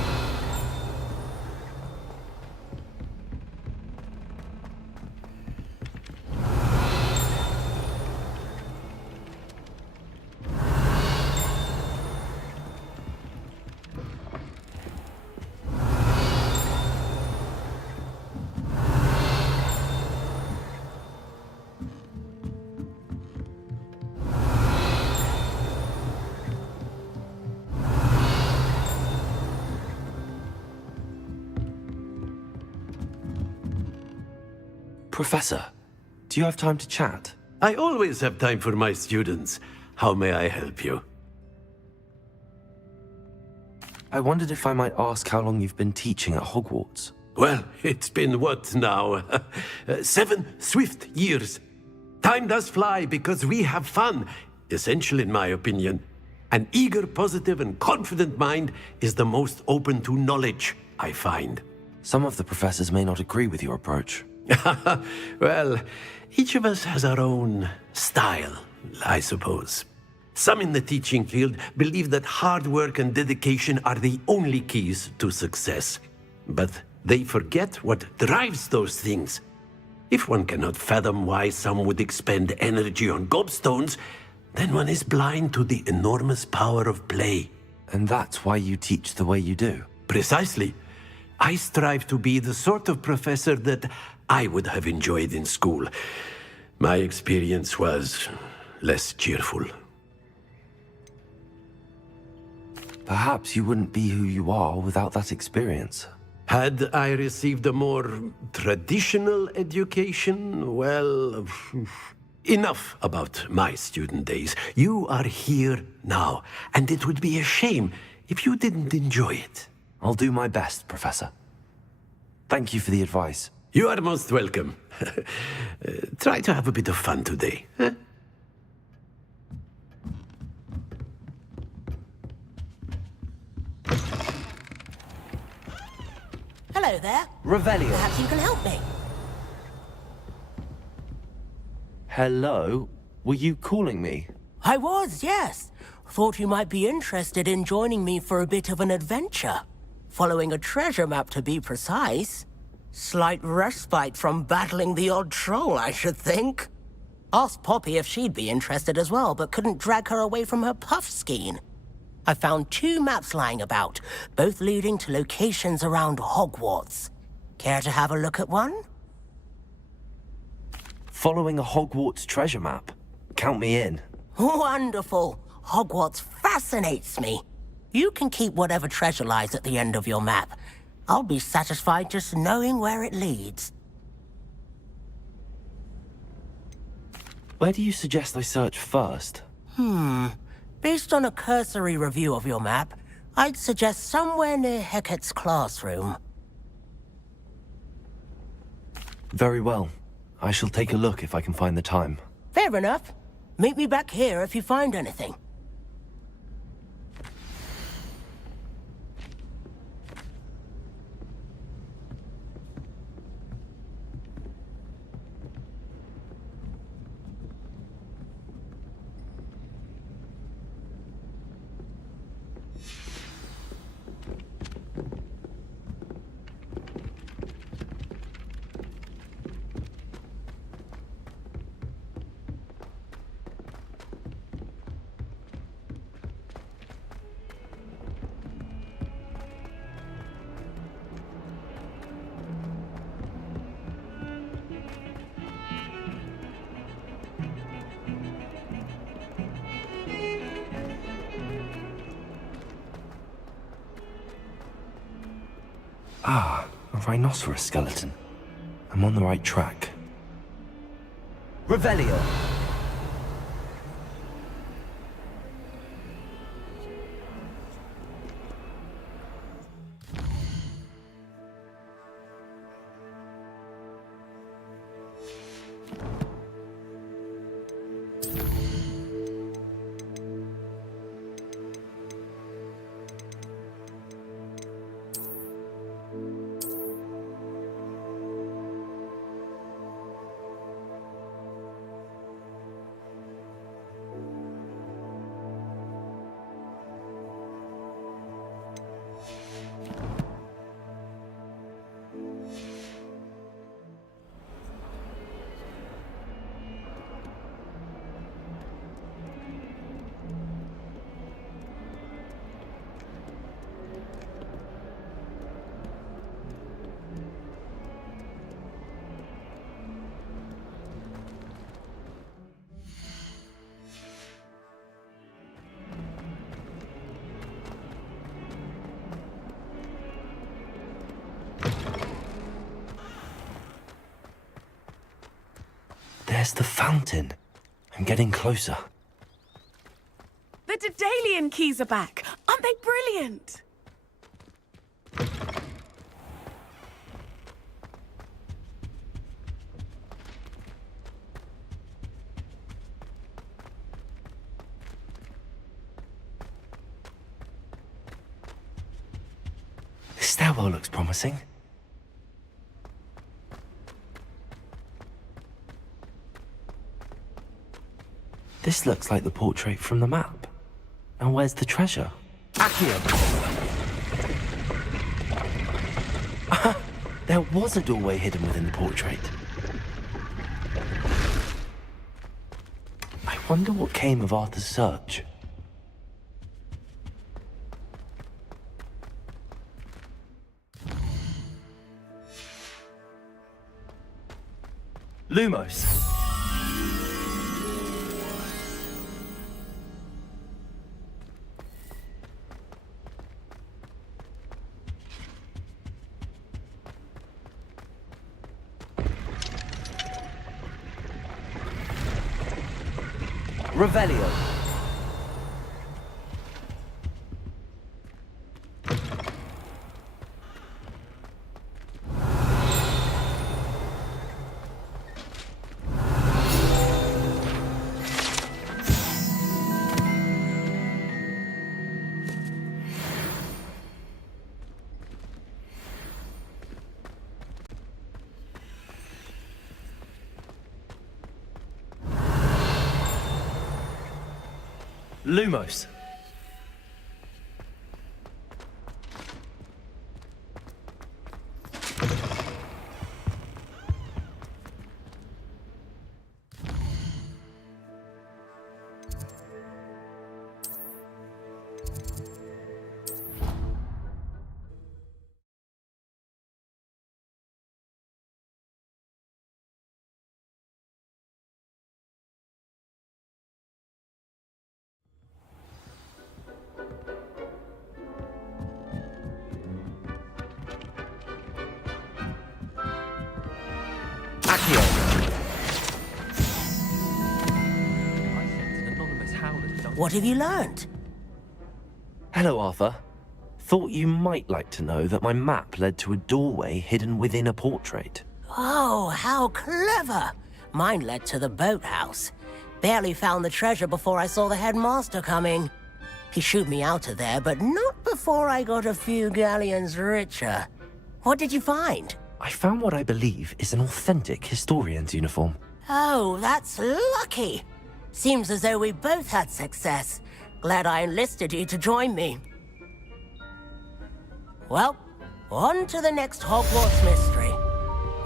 Professor, do you have time to chat? I always have time for my students. How may I help you? I wondered if I might ask how long you've been teaching at Hogwarts. Well, it's been what now? 7 swift years. Time does fly because we have fun. Essential in my opinion. An eager, positive, and confident mind is the most open to knowledge, I find. Some of the professors may not agree with your approach. Well, each of us has our own style, I suppose. Some in the teaching field believe that hard work and dedication are the only keys to success. But they forget what drives those things. If one cannot fathom why some would expend energy on gobstones, then one is blind to the enormous power of play. And that's why you teach the way you do? Precisely. I strive to be the sort of professor that I would have enjoyed in school. My experience was less cheerful. Perhaps you wouldn't be who you are without that experience. Had I received a more traditional education, well, enough about my student days. You are here now, and it would be a shame if you didn't enjoy it. I'll do my best, Professor. Thank you for the advice. You are most welcome. Try to have a bit of fun today. Huh? Hello there. Revelio. Perhaps you can help me. Hello? Were you calling me? I was, yes. Thought you might be interested in joining me for a bit of an adventure. Following a treasure map, to be precise. Slight respite from battling the odd troll, I should think. Asked Poppy if she'd be interested as well, but couldn't drag her away from her puff skein. I found 2 maps lying about, both leading to locations around Hogwarts. Care to have a look at one? Following a Hogwarts treasure map? Count me in. Wonderful. Hogwarts fascinates me. You can keep whatever treasure lies at the end of your map. I'll be satisfied just knowing where it leads. Where do you suggest I search first? Based on a cursory review of your map, I'd suggest somewhere near Hecat's classroom. Very well. I shall take a look if I can find the time. Fair enough. Meet me back here if you find anything. Ah, a rhinoceros skeleton. I'm on the right track. Revelio. There's the fountain. I'm getting closer. The Daedalian keys are back. Aren't they brilliant? This stairwell looks promising. This looks like the portrait from the map. Now where's the treasure? Accio. There was a doorway hidden within the portrait. I wonder what came of Arthur's search. Lumos. Revelio. Lumos. What have you learned? Hello, Arthur. Thought you might like to know that my map led to a doorway hidden within a portrait. Oh, how clever! Mine led to the boathouse. Barely found the treasure before I saw the headmaster coming. He shooed me out of there, but not before I got a few galleons richer. What did you find? I found what I believe is an authentic historian's uniform. Oh, that's lucky. Seems as though we both had success. Glad I enlisted you to join me. Well, on to the next Hogwarts mystery.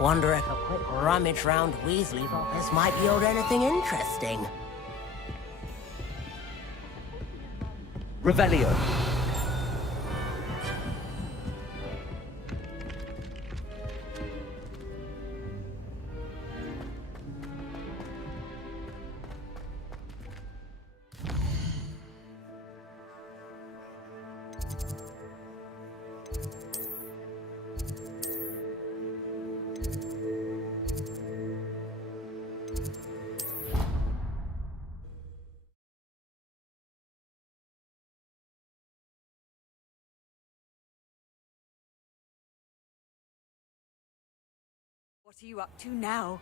Wonder if a quick rummage round Weasley's office might yield anything interesting. Revelio. What are you up to now?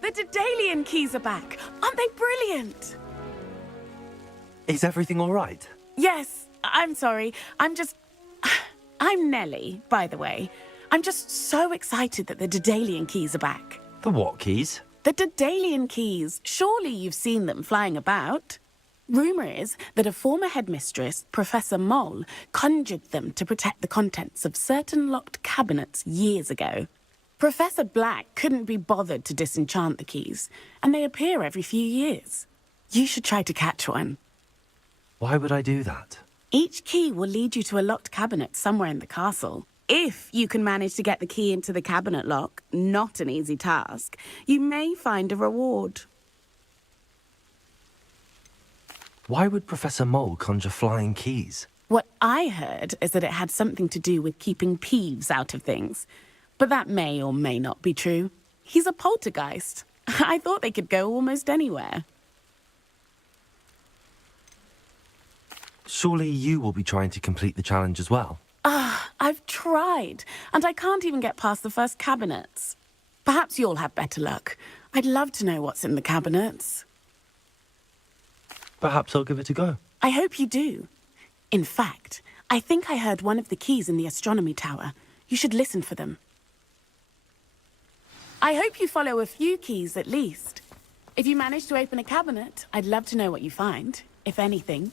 The Daedalian keys are back. Aren't they brilliant? Is everything all right? Yes, I'm sorry. I'm Nellie, by the way. I'm just so excited that the Daedalian keys are back. The what keys? The Daedalian keys. Surely you've seen them flying about. Rumour is that a former headmistress, Professor Mole, conjured them to protect the contents of certain locked cabinets years ago. Professor Black couldn't be bothered to disenchant the keys, and they appear every few years. You should try to catch one. Why would I do that? Each key will lead you to a locked cabinet somewhere in the castle. If you can manage to get the key into the cabinet lock, not an easy task, you may find a reward. Why would Professor Mole conjure flying keys? What I heard is that it had something to do with keeping Peeves out of things. But that may or may not be true. He's a poltergeist. I thought they could go almost anywhere. Surely you will be trying to complete the challenge as well. I've tried, and I can't even get past the first cabinets. Perhaps you'll have better luck. I'd love to know what's in the cabinets. Perhaps I'll give it a go. I hope you do. In fact, I think I heard one of the keys in the astronomy tower. You should listen for them. I hope you follow a few keys at least. If you manage to open a cabinet, I'd love to know what you find, if anything.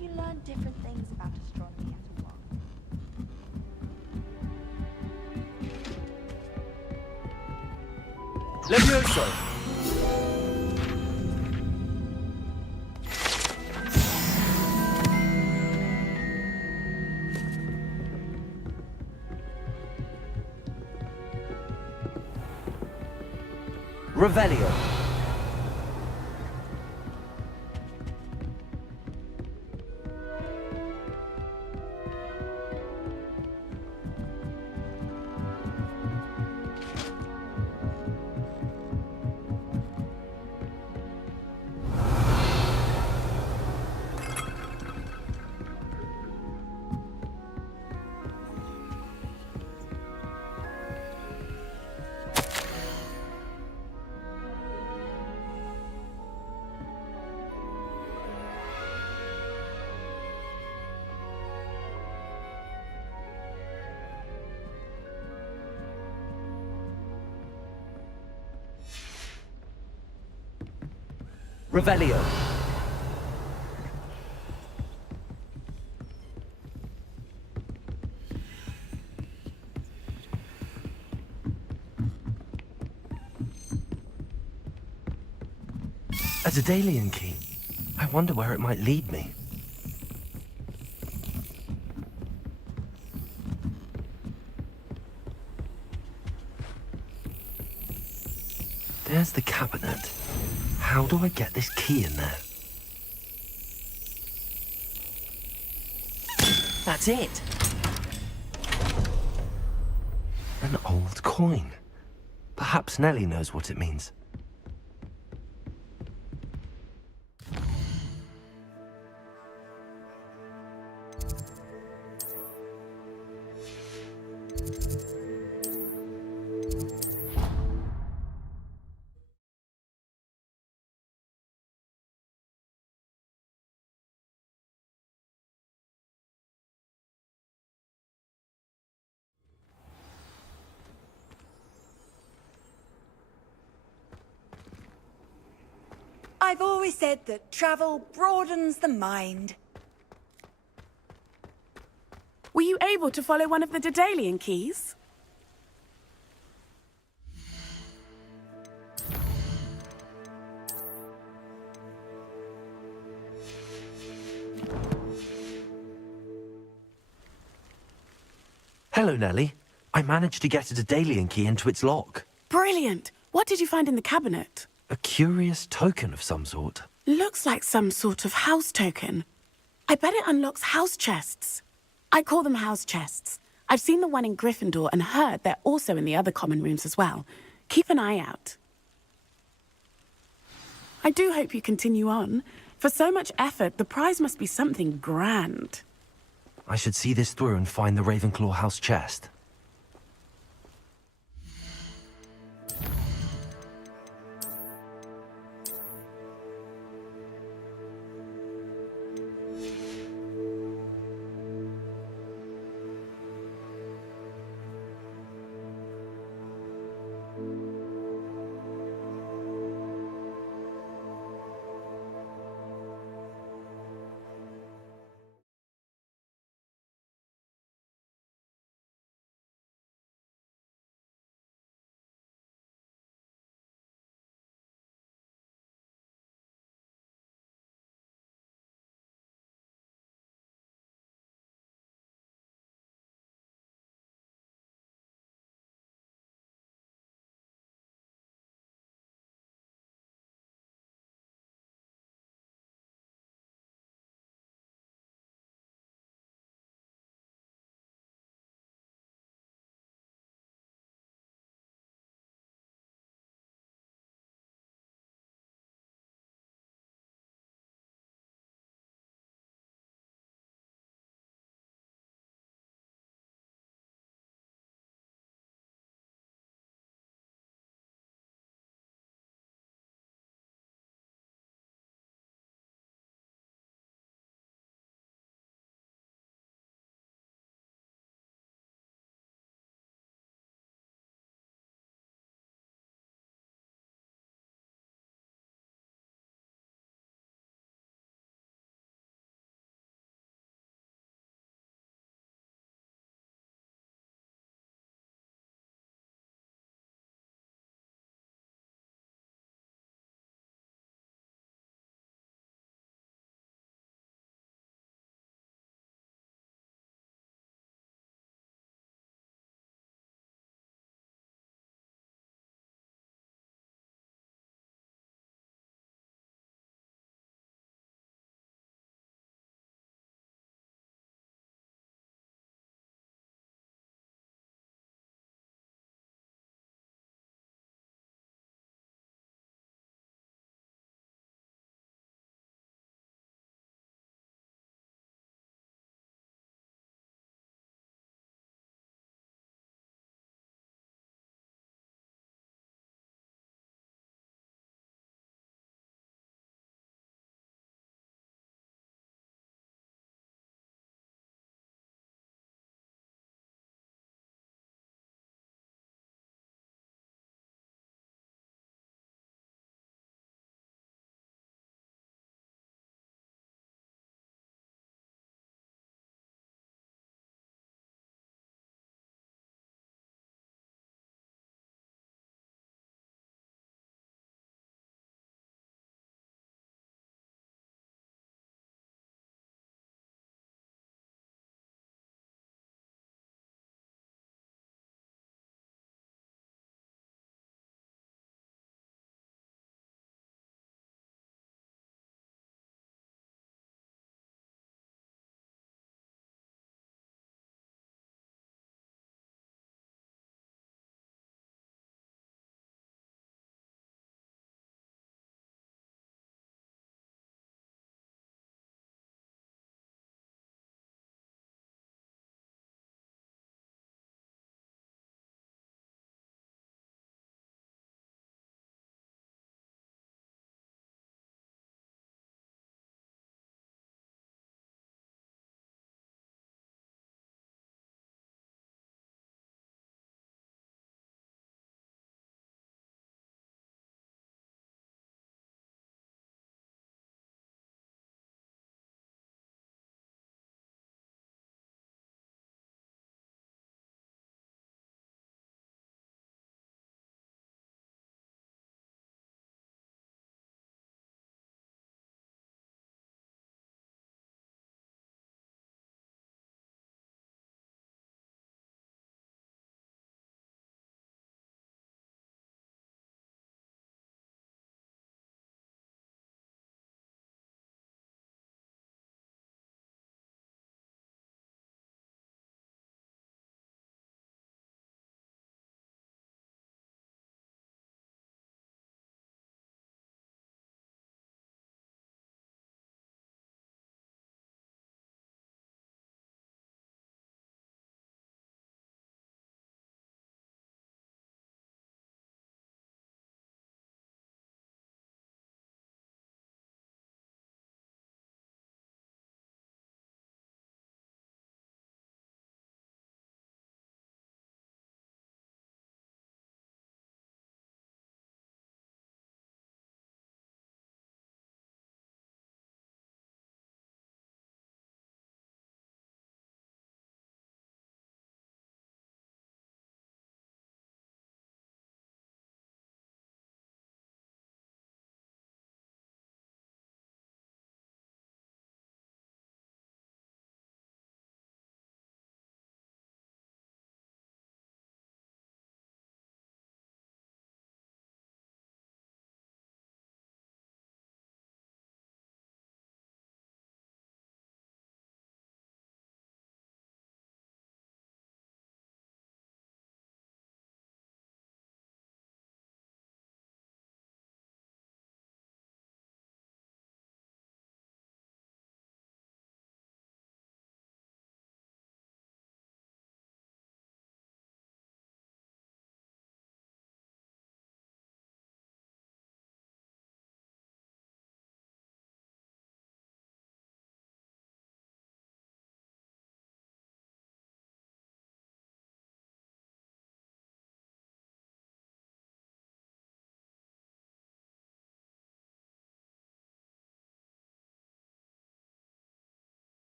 You learn different things about astronomy as well. Levioso! Revelio. Revelio. A Daedalian key. I wonder where it might lead me. There's the cabinet. How do I get this key in there? That's it. An old coin. Perhaps Nellie knows what it means. I've always said that travel broadens the mind. Were you able to follow one of the Daedalian keys? Hello, Nellie. I managed to get a Daedalian key into its lock. Brilliant! What did you find in the cabinet? A curious token of some sort. Looks like some sort of house token. I bet it unlocks house chests. I call them house chests. I've seen the one in Gryffindor and heard they're also in the other common rooms as well. Keep an eye out. I do hope you continue on. For so much effort, the prize must be something grand. I should see this through and find the Ravenclaw house chest.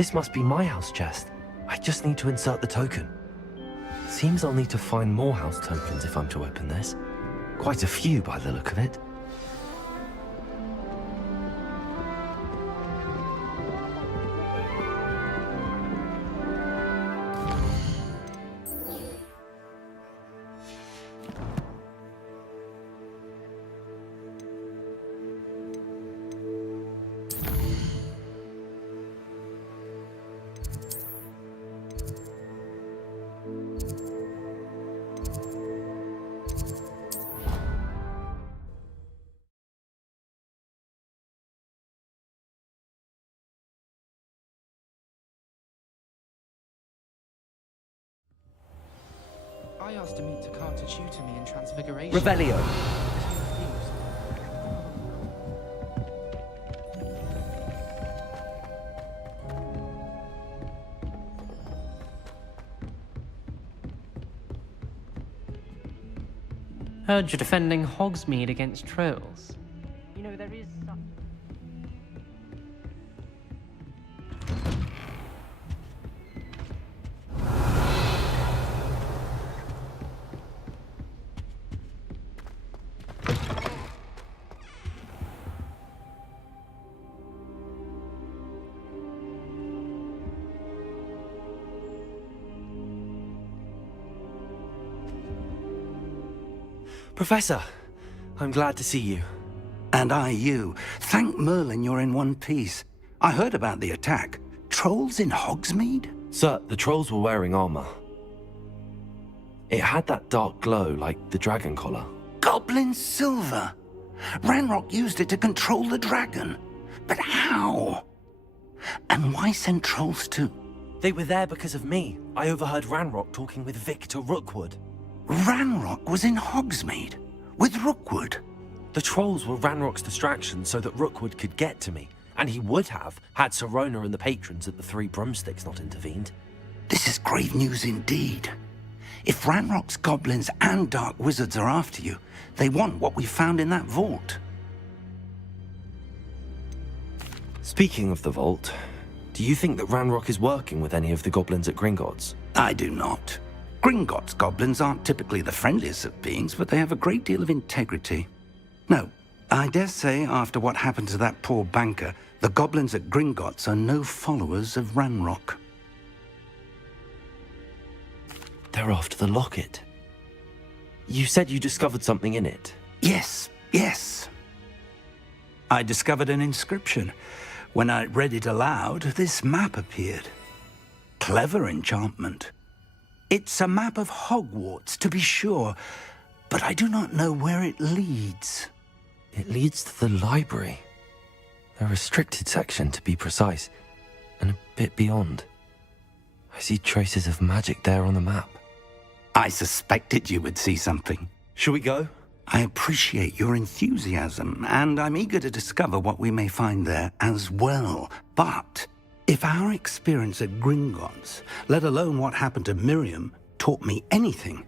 This must be my house chest. I just need to insert the token. Seems I'll need to find more house tokens if I'm to open this. Quite a few by the look of it. I asked to meet Takar to tutor me in Transfiguration. Revelio. Heard you're defending Hogsmeade against trolls. You know, there is some... Professor, I'm glad to see you. And I you. Thank Merlin you're in one piece. I heard about the attack. Trolls in Hogsmeade? Sir, the trolls were wearing armor. It had that dark glow like the dragon collar. Goblin silver! Ranrock used it to control the dragon. But how? And why send trolls too? They were there because of me. I overheard Ranrock talking with Victor Rookwood. Ranrock was in Hogsmeade? With Rookwood? The trolls were Ranrock's distraction so that Rookwood could get to me. And he would have, had Sirona and the patrons at the Three Broomsticks not intervened. This is grave news indeed. If Ranrock's goblins and dark wizards are after you, they want what we found in that vault. Speaking of the vault, do you think that Ranrock is working with any of the goblins at Gringotts? I do not. Gringotts goblins aren't typically the friendliest of beings, but they have a great deal of integrity. No, I dare say after what happened to that poor banker, the goblins at Gringotts are no followers of Ranrock. They're after the locket. You said you discovered something in it. Yes. I discovered an inscription. When I read it aloud, this map appeared. Clever enchantment. It's a map of Hogwarts, to be sure, but I do not know where it leads. It leads to the library. A restricted section, to be precise, and a bit beyond. I see traces of magic there on the map. I suspected you would see something. Shall we go? I appreciate your enthusiasm, and I'm eager to discover what we may find there as well. But if our experience at Gringotts, let alone what happened to Miriam, taught me anything,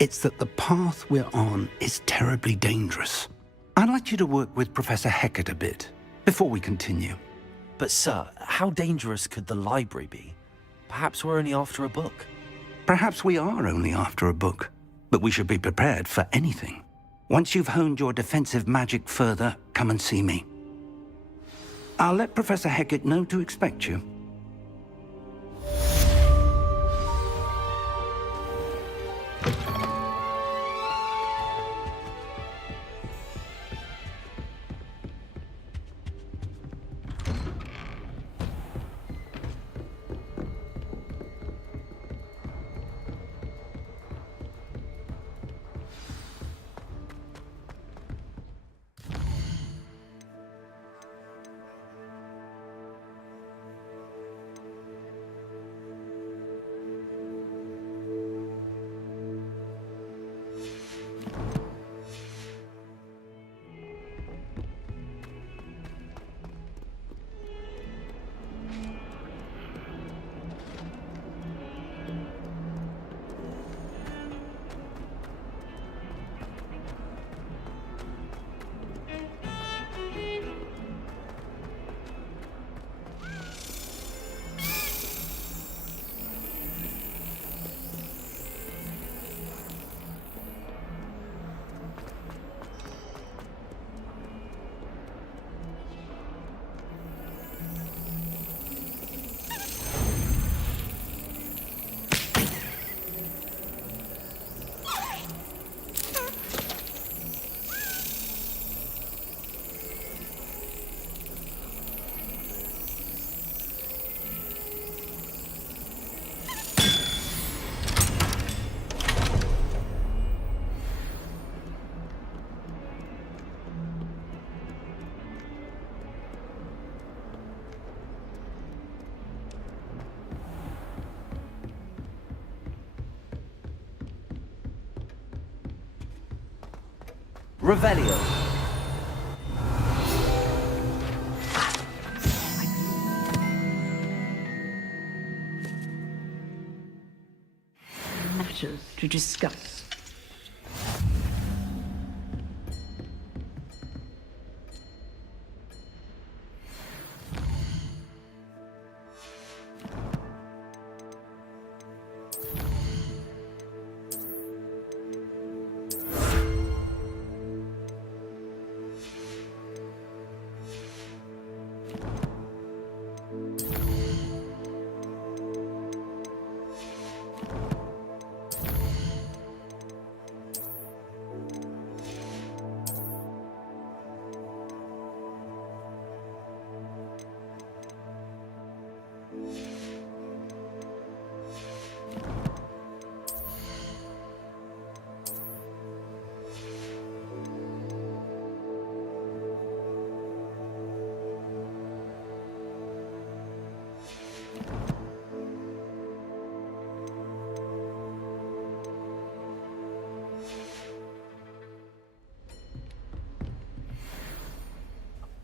it's that the path we're on is terribly dangerous. I'd like you to work with Professor Hecat a bit, before we continue. But sir, how dangerous could the library be? Perhaps we're only after a book. Perhaps we are only after a book, but we should be prepared for anything. Once you've honed your defensive magic further, come and see me. I'll let Professor Hecat know to expect you. Revelio. Matters to discuss.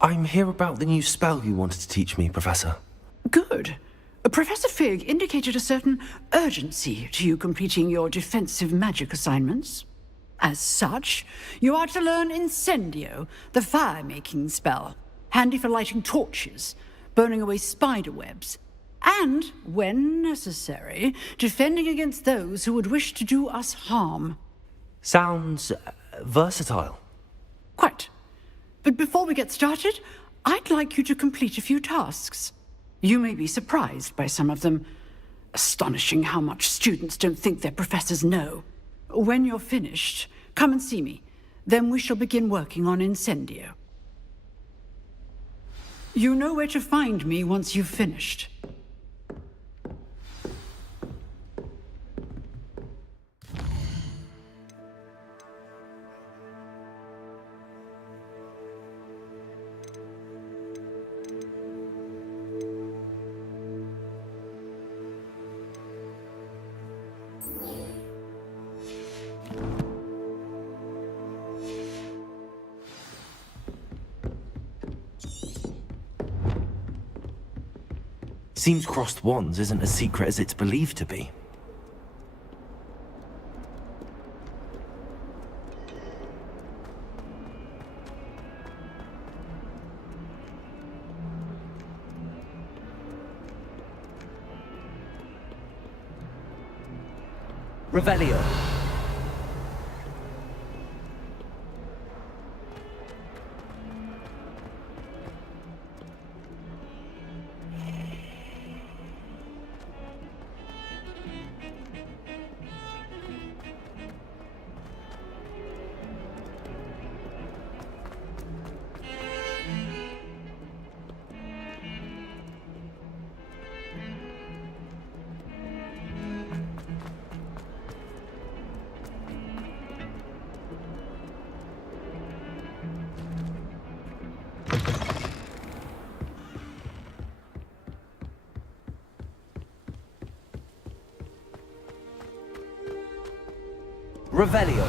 I'm here about the new spell you wanted to teach me, Professor. Good. Professor Fig indicated a certain urgency to you completing your defensive magic assignments. As such, you are to learn Incendio, the fire-making spell, handy for lighting torches, burning away spider webs, and, when necessary, defending against those who would wish to do us harm. Sounds versatile. Quite. But before we get started, I'd like you to complete a few tasks. You may be surprised by some of them. Astonishing how much students don't think their professors know. When you're finished, come and see me. Then we shall begin working on Incendio. You know where to find me once you've finished. Seems crossed wands isn't as secret as it's believed to be. Revelio. Revelio.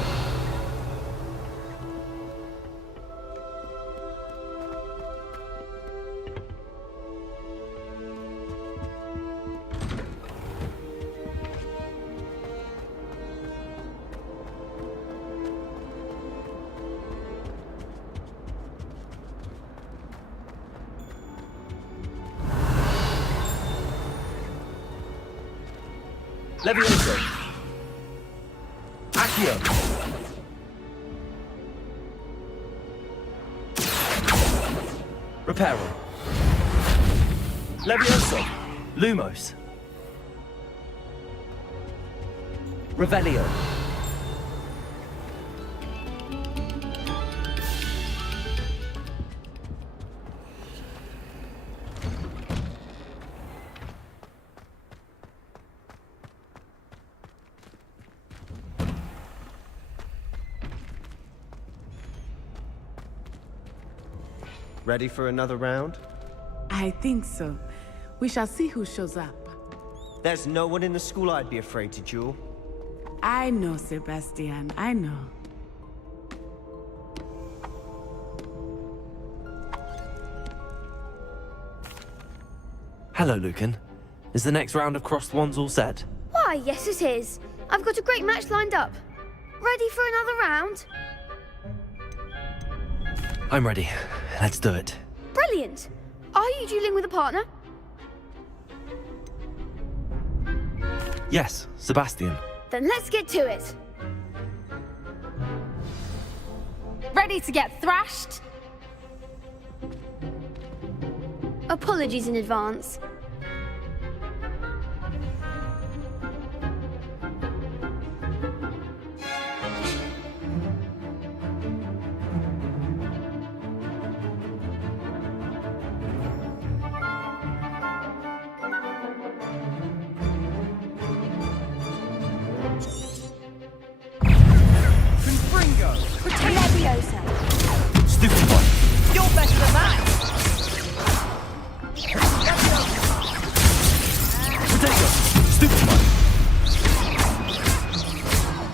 Levioso. Accio. Reparo. Levioso. Lumos. Revelio. Ready for another round? I think so. We shall see who shows up. There's no one in the school I'd be afraid to duel. I know, Sebastian, I know. Hello, Lucan. Is the next round of Crossed Wands all set? Why, yes it is. I've got a great match lined up. Ready for another round? I'm ready. Let's do it. Brilliant. Are you dueling with a partner? Yes, Sebastian. Then let's get to it. Ready to get thrashed? Apologies in advance. Leviosa. Stupid one. You're better than that. Potato. Stupid one.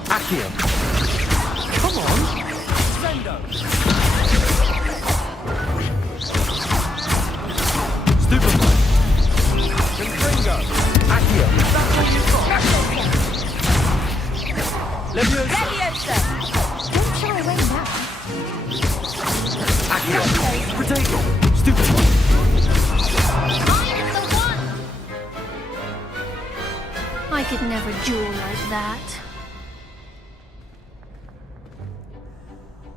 Accio. Come on. Zendo. Stupid one. Confringo. Accio. That's what you've got. Leviosa. Leviosa. Don't shy away now. Accio. Potato. Stupid one. I'm the one. I could never duel like that.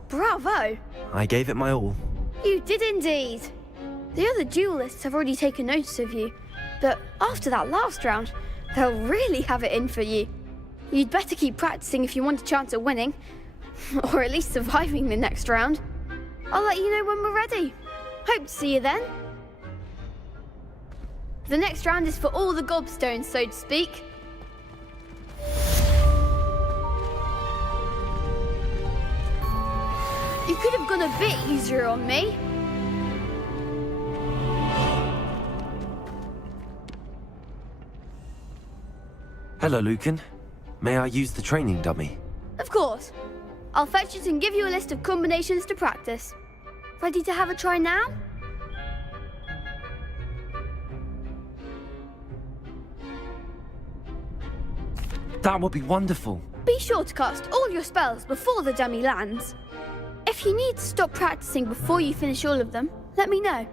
Bravo. I gave it my all. You did indeed. The other duelists have already taken notice of you, but after that last round, they'll really have it in for you. You'd better keep practicing if you want a chance at winning, or at least surviving the next round. I'll let you know when we're ready. Hope to see you then. The next round is for all the gobstones, so to speak. You could have gone a bit easier on me. Hello, Lucan. May I use the training dummy? Of course. I'll fetch it and give you a list of combinations to practice. Ready to have a try now? That would be wonderful. Be sure to cast all your spells before the dummy lands. If you need to stop practicing before you finish all of them, let me know.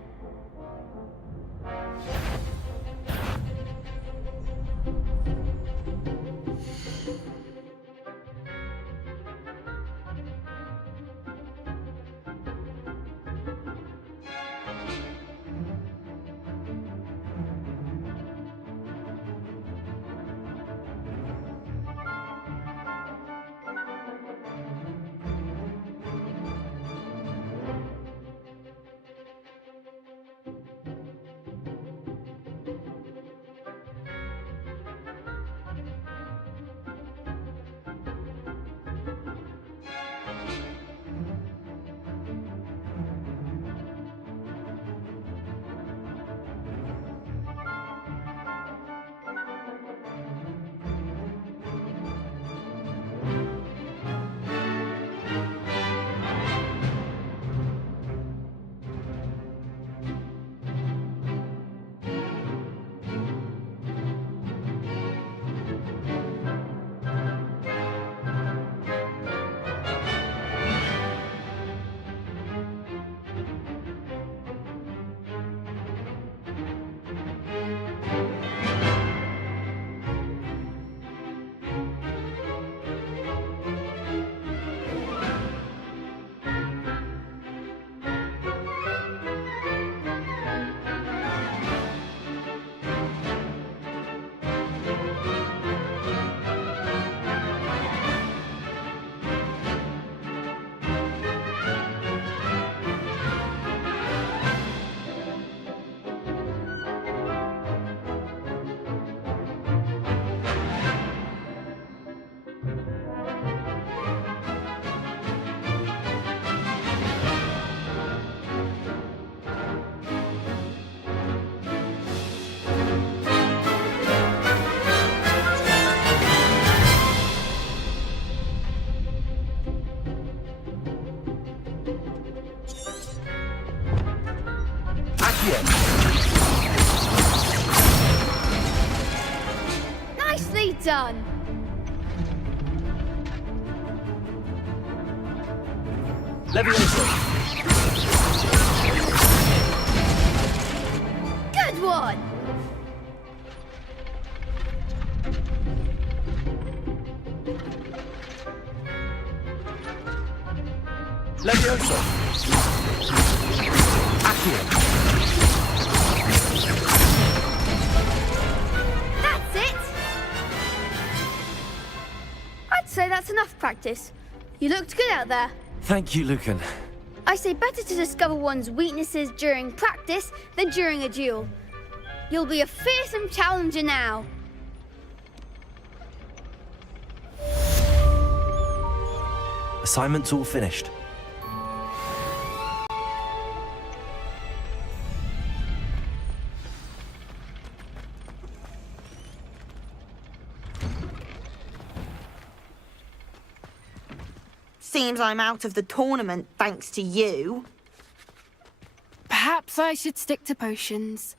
done. Good one. Levioso! Accio! That's it. I'd say that's enough practice. You looked good out there. Thank you, Lucan. I say better to discover one's weaknesses during practice than during a duel. You'll be a fearsome challenger now. Assignment's all finished. Seems I'm out of the tournament thanks to you. Perhaps I should stick to potions.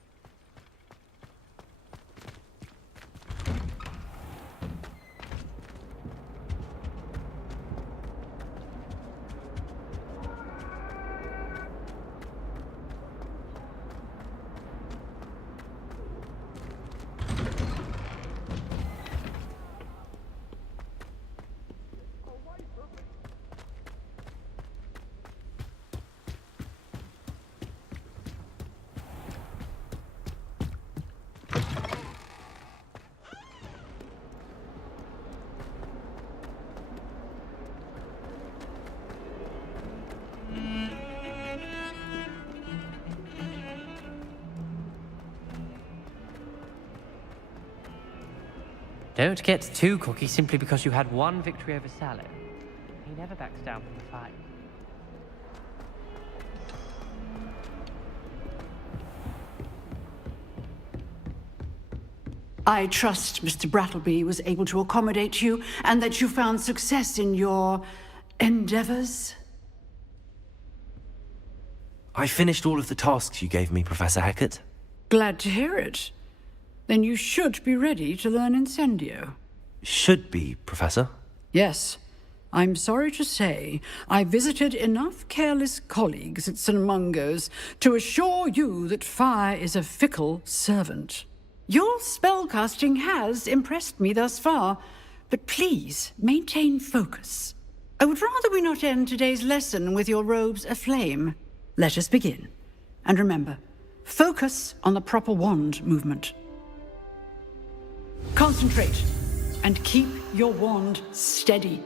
Don't get too cocky simply because you had one victory over Sallow. He never backs down from the fight. I trust Mr. Brattleby was able to accommodate you and that you found success in your endeavors. I finished all of the tasks you gave me, Professor Hackett. Glad to hear it. Then you should be ready to learn Incendio. Should be, Professor. Yes. I'm sorry to say, I visited enough careless colleagues at St. Mungo's to assure you that fire is a fickle servant. Your spellcasting has impressed me thus far, but please maintain focus. I would rather we not end today's lesson with your robes aflame. Let us begin. And remember, focus on the proper wand movement. Concentrate and keep your wand steady.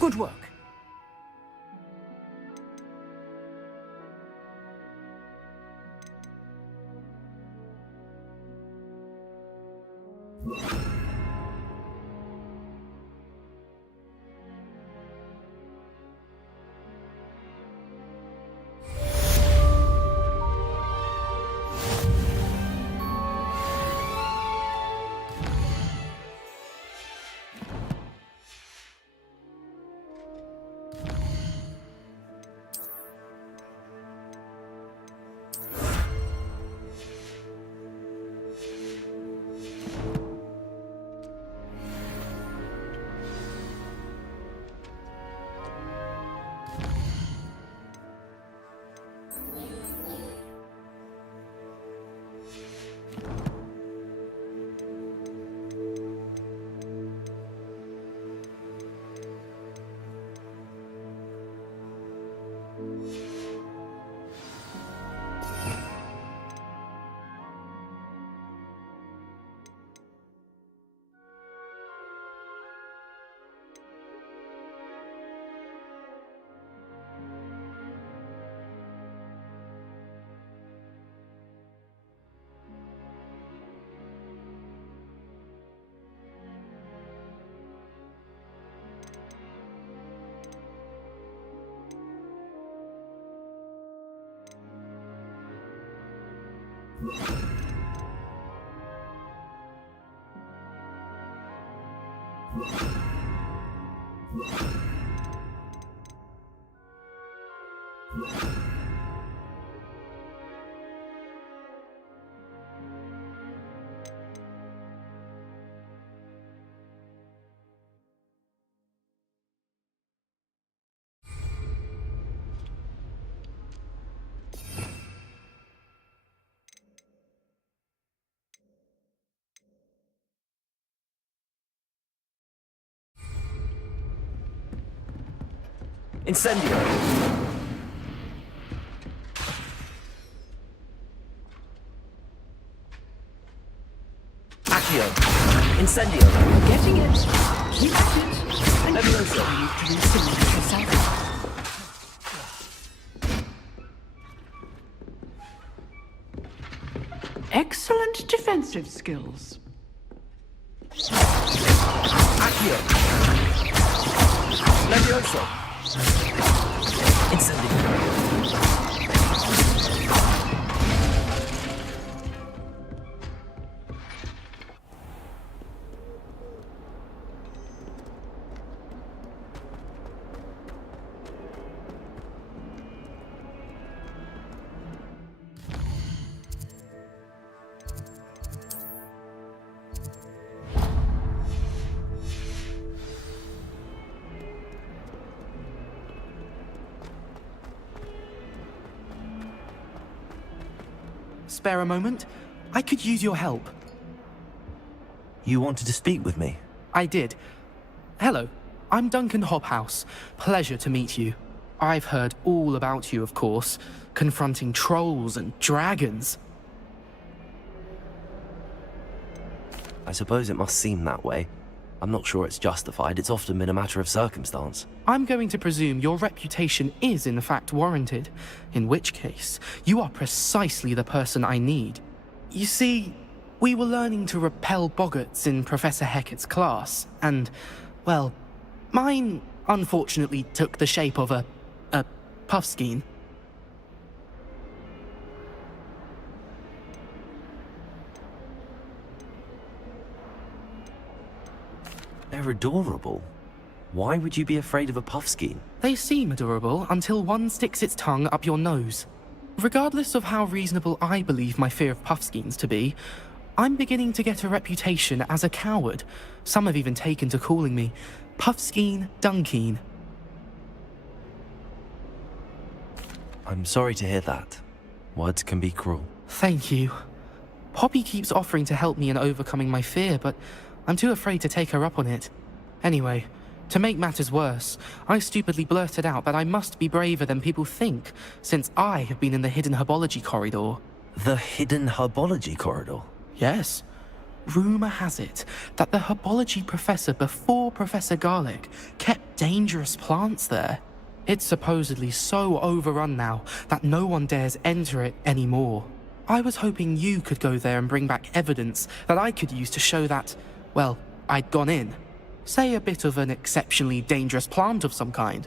Good work. Incendio! Accio! Incendio! Getting it. Keep at it. And Levioso! you need to intimidate yourself. Excellent defensive skills. Accio! Levioso! Incendio! Spare a moment? I could use your help. You wanted to speak with me? I did. Hello, I'm Duncan Hobhouse. Pleasure to meet you. I've heard all about you, of course, confronting trolls and dragons. I suppose it must seem that way. I'm not sure it's justified. It's often been a matter of circumstance. I'm going to presume your reputation is in fact warranted, in which case, you are precisely the person I need. You see, we were learning to repel boggarts in Professor Hecat's class, and, well, mine unfortunately took the shape of a puffskein. They're adorable. Why would you be afraid of a puffskein? They seem adorable until one sticks its tongue up your nose. Regardless of how reasonable I believe my fear of puffskeins to be, I'm beginning to get a reputation as a coward. Some have even taken to calling me Puffskein Dunkeen. I'm sorry to hear that. Words can be cruel. Thank you. Poppy keeps offering to help me in overcoming my fear, but I'm too afraid to take her up on it. Anyway, to make matters worse, I stupidly blurted out that I must be braver than people think, since I have been in the hidden herbology corridor. The hidden herbology corridor? Yes. Rumour has it that the herbology professor before Professor Garlic kept dangerous plants there. It's supposedly so overrun now that no one dares enter it anymore. I was hoping you could go there and bring back evidence that I could use to show that, well, I'd gone in. Say a bit of an exceptionally dangerous plant of some kind.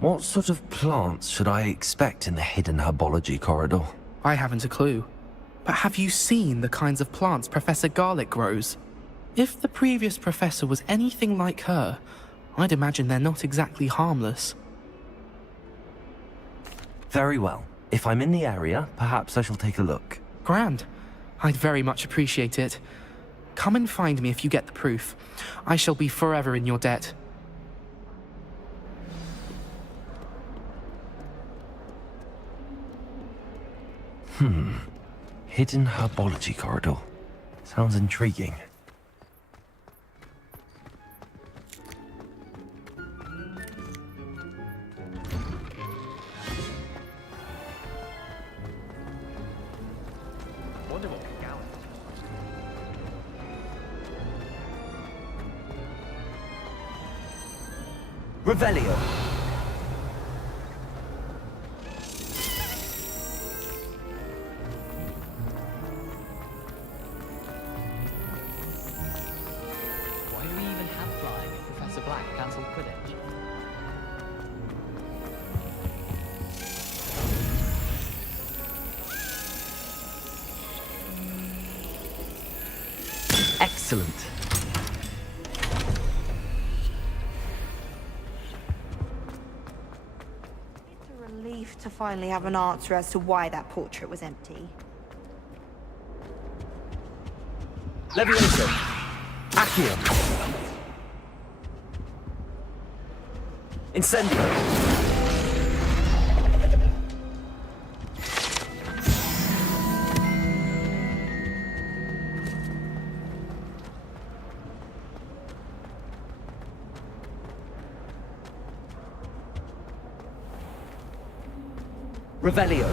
What sort of plants should I expect in the hidden herbology corridor? I haven't a clue. But have you seen the kinds of plants Professor Garlic grows? If the previous professor was anything like her, I'd imagine they're not exactly harmless. Very well. If I'm in the area, perhaps I shall take a look. Grand. I'd very much appreciate it. Come and find me if you get the proof. I shall be forever in your debt. Hidden herbology corridor. Sounds intriguing. Revelio. Why do we even have flying if Professor Black cancelled Quidditch? Excellent. It's a relief to finally have an answer as to why that portrait was empty. Levioso. Accio. Incendio. Revelio.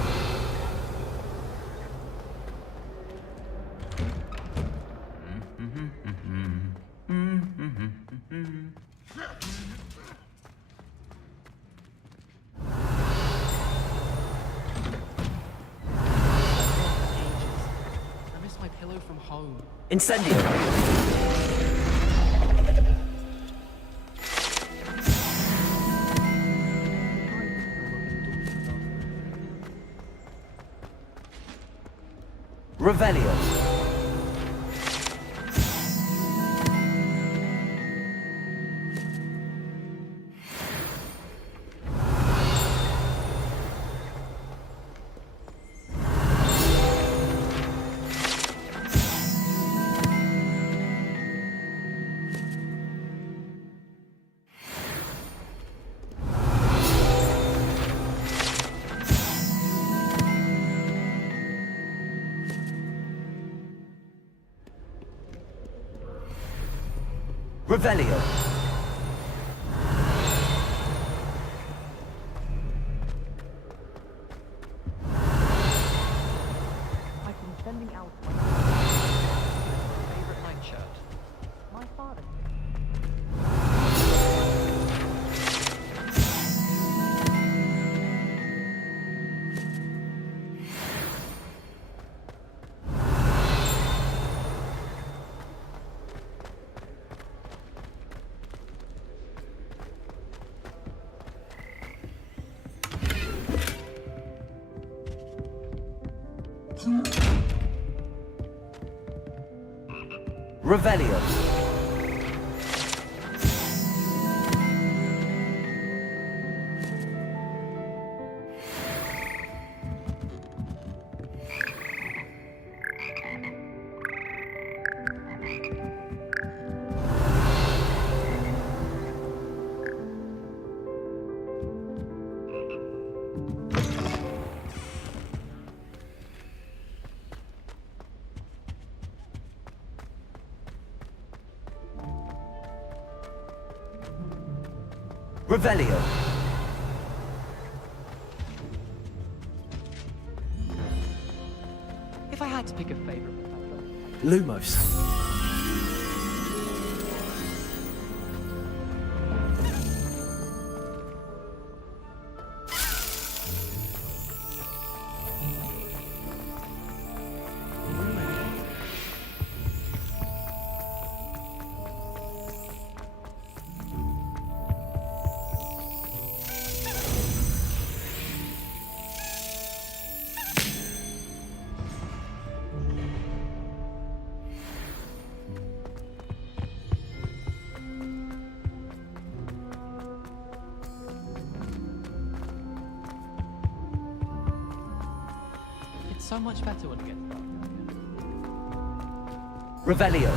I miss my pillow from home. Incendio. Revelio. Revelio. I've been sending out my favorite nightshirt. My father. Revelio. Revelio. If I had to pick a favorite, Lumos. it's so much better when it gets dark. Revelio.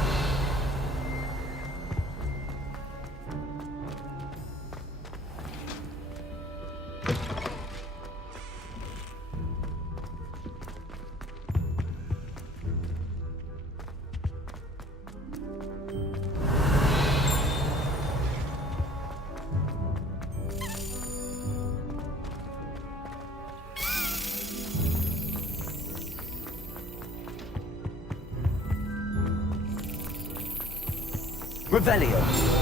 Revelio.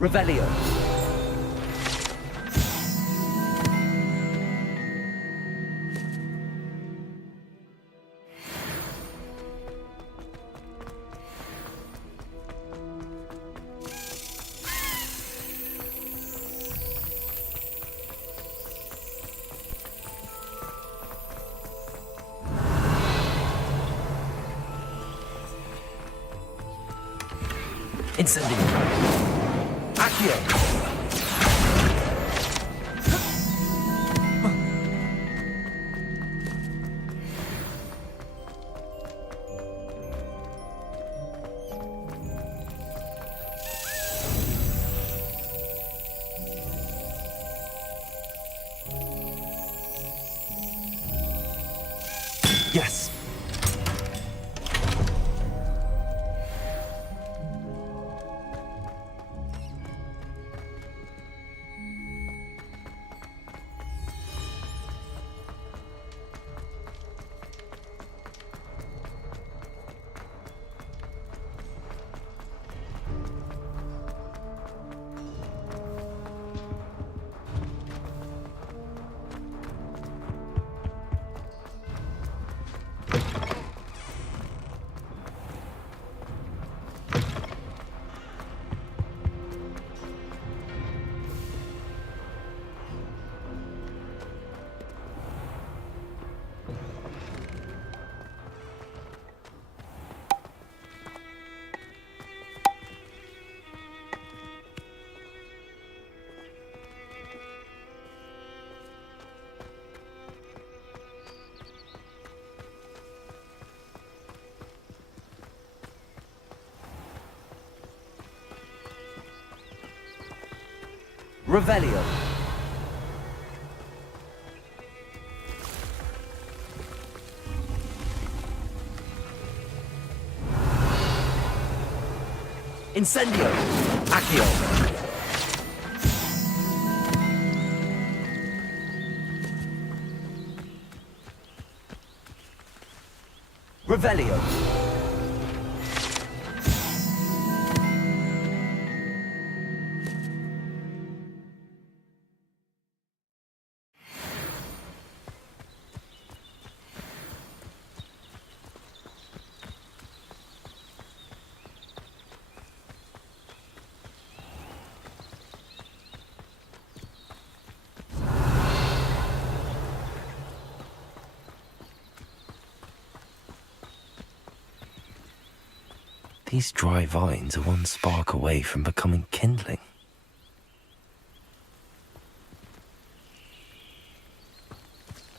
Revelio. Incendio. Accio. Yes. Revelio. Incendio. Accio. Revelio. These dry vines are one spark away from becoming kindling.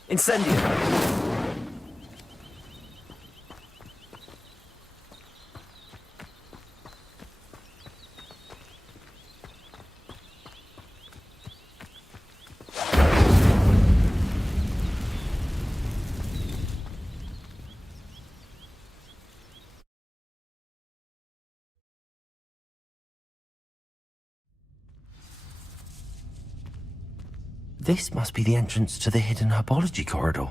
Incendio. This must be the entrance to the hidden herbology corridor.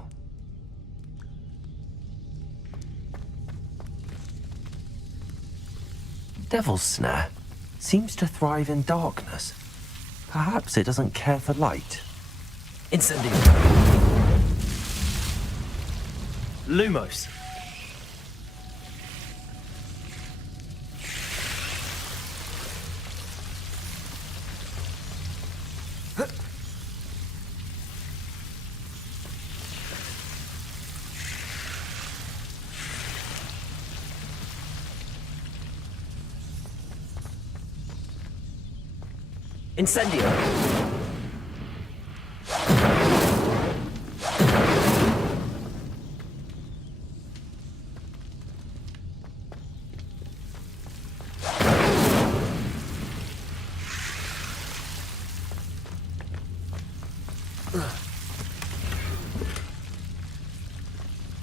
Devil's Snare seems to thrive in darkness. Perhaps it doesn't care for light. Incendio. Lumos. Incendio.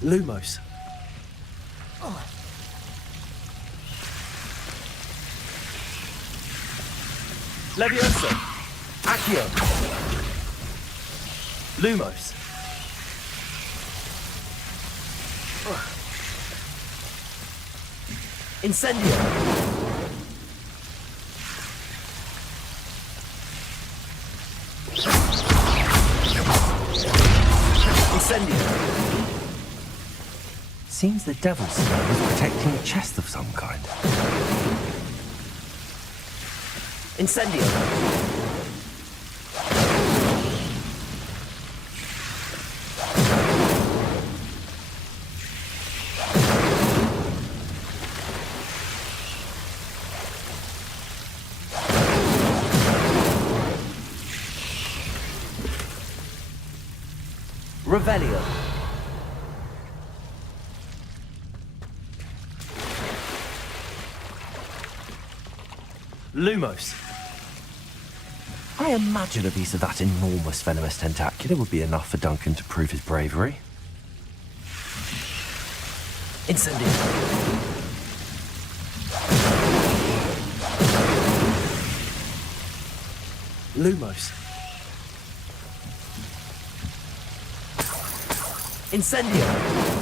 Lumos. Levioso. Accio. Lumos. Incendio. Seems the devil's stone is protecting a chest of some kind. Incendio! Revelio. Lumos. I imagine a piece of that enormous venomous tentacula would be enough for Duncan to prove his bravery. Incendio. Lumos. Incendio.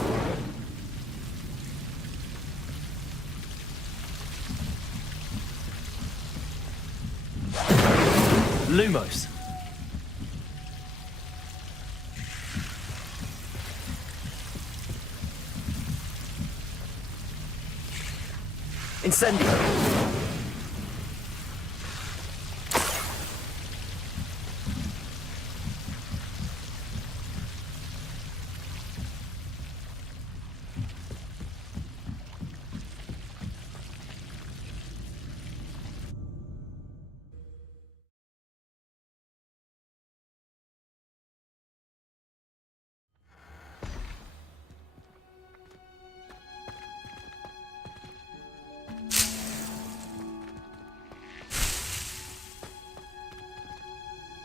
Lumos. Incendio.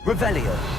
Revelio.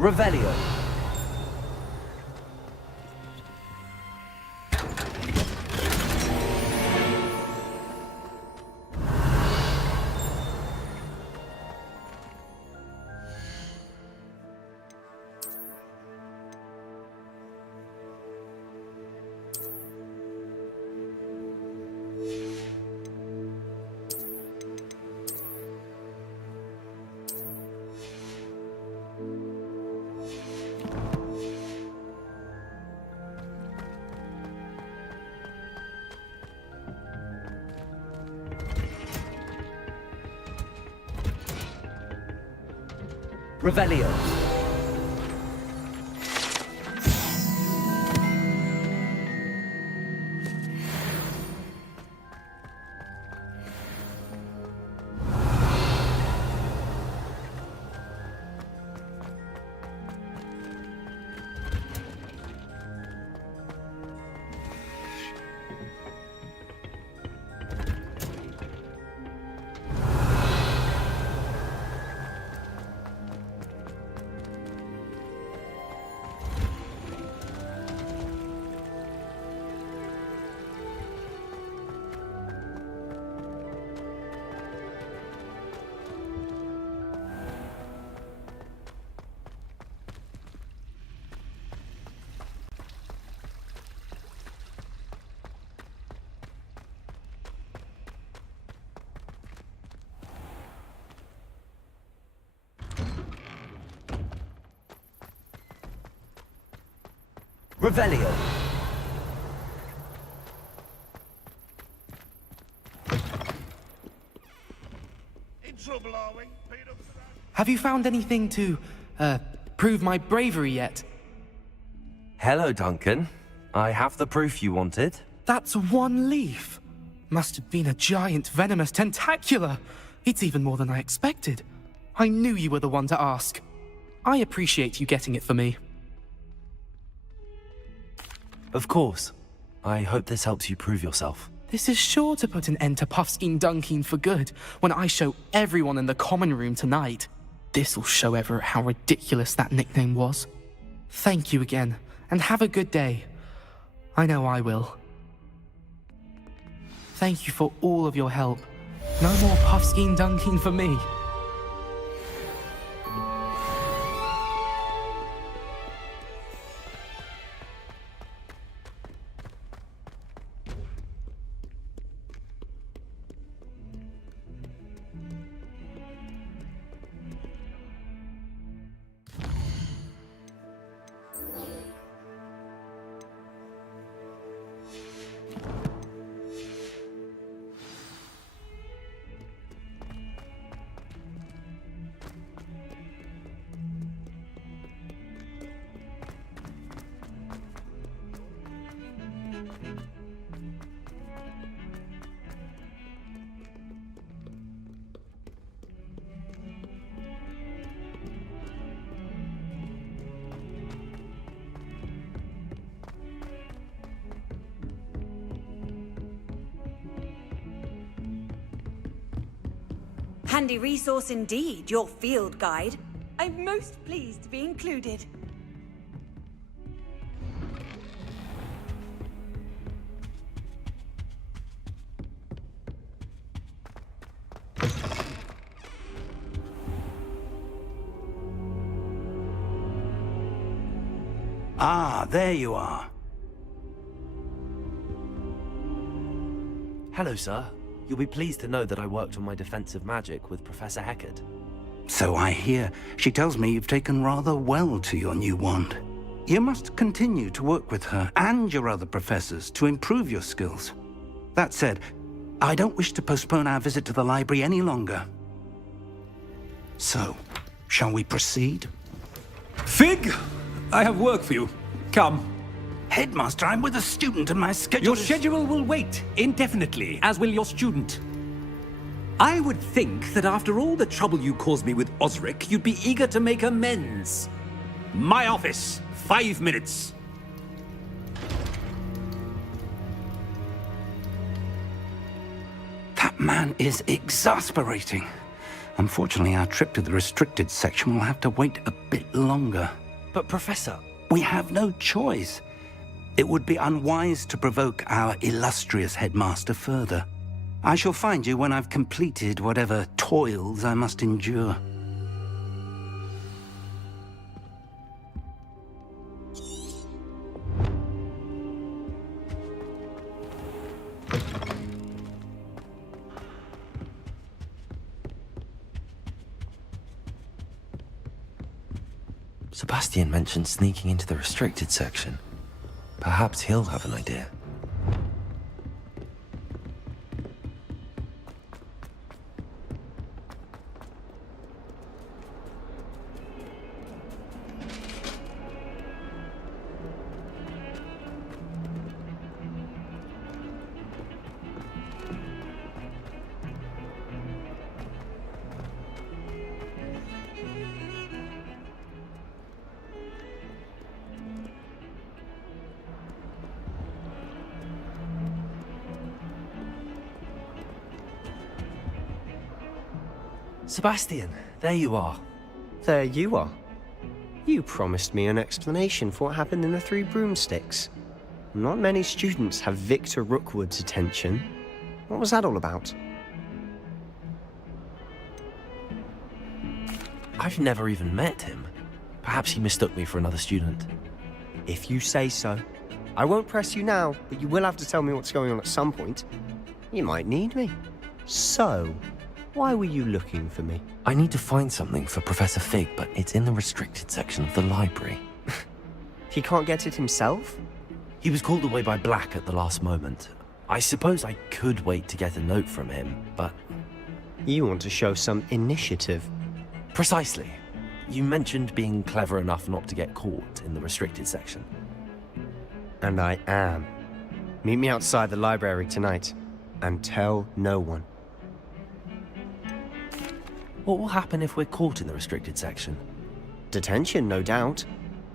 Revelio. Revelio. Revelio. In trouble, are we? Have you found anything to, prove my bravery yet? Hello, Duncan. I have the proof you wanted. That's one leaf. Must have been a giant venomous tentacula. It's even more than I expected. I knew you were the one to ask. I appreciate you getting it for me. Of course. I hope this helps you prove yourself. This is sure to put an end to Puffskein Dunkeen for good when I show everyone in the common room tonight. This'll show Everett how ridiculous that nickname was. Thank you again, and have a good day. I know I will. Thank you for all of your help. No more Puffskein Dunkeen for me. Handy resource indeed, your field guide. I'm most pleased to be included. Ah, there you are. Hello, sir. You'll be pleased to know that I worked on my defensive magic with Professor Heckard. So I hear. She tells me you've taken rather well to your new wand. You must continue to work with her and your other professors to improve your skills. That said, I don't wish to postpone our visit to the library any longer. So, shall we proceed? Fig, I have work for you. Come. Headmaster, I'm with a student and my schedule Your schedule will wait indefinitely, as will your student. I would think that after all the trouble you caused me with Osric, you'd be eager to make amends. My office, 5 minutes. That man is exasperating. Unfortunately, our trip to the restricted section will have to wait a bit longer. But, Professor... We have no choice. It would be unwise to provoke our illustrious headmaster further. I shall find you when I've completed whatever toils I must endure. Sebastian mentioned sneaking into the restricted section. Perhaps he'll have an idea. Sebastian, there you are. There you are. You promised me an explanation for what happened in the Three Broomsticks. Not many students have Victor Rookwood's attention. What was that all about? I've never even met him. Perhaps he mistook me for another student. If you say so. I won't press you now, but you will have to tell me what's going on at some point. You might need me. So, why were you looking for me? I need to find something for Professor Fig, but it's in the restricted section of the library. He can't get it himself? He was called away by Black at the last moment. I suppose I could wait to get a note from him, but... You want to show some initiative. Precisely. You mentioned being clever enough not to get caught in the restricted section. And I am. Meet me outside the library tonight, and tell no one. What will happen if we're caught in the restricted section? Detention, no doubt.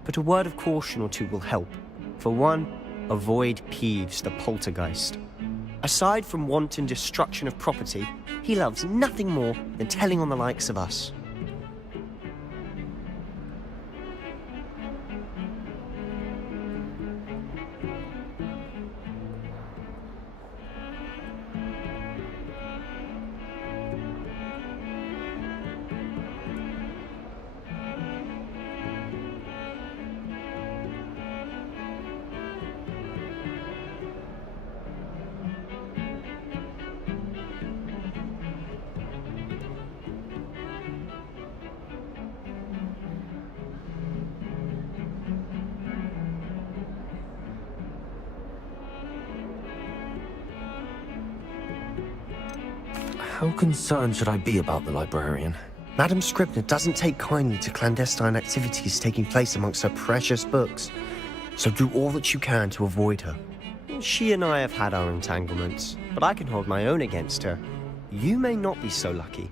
But a word of caution or two will help. For one, avoid Peeves, the poltergeist. Aside from wanton destruction of property, he loves nothing more than telling on the likes of us. How concerned should I be about the librarian? Madam Scribner doesn't take kindly to clandestine activities taking place amongst her precious books. So do all that you can to avoid her. She and I have had our entanglements, but I can hold my own against her. You may not be so lucky.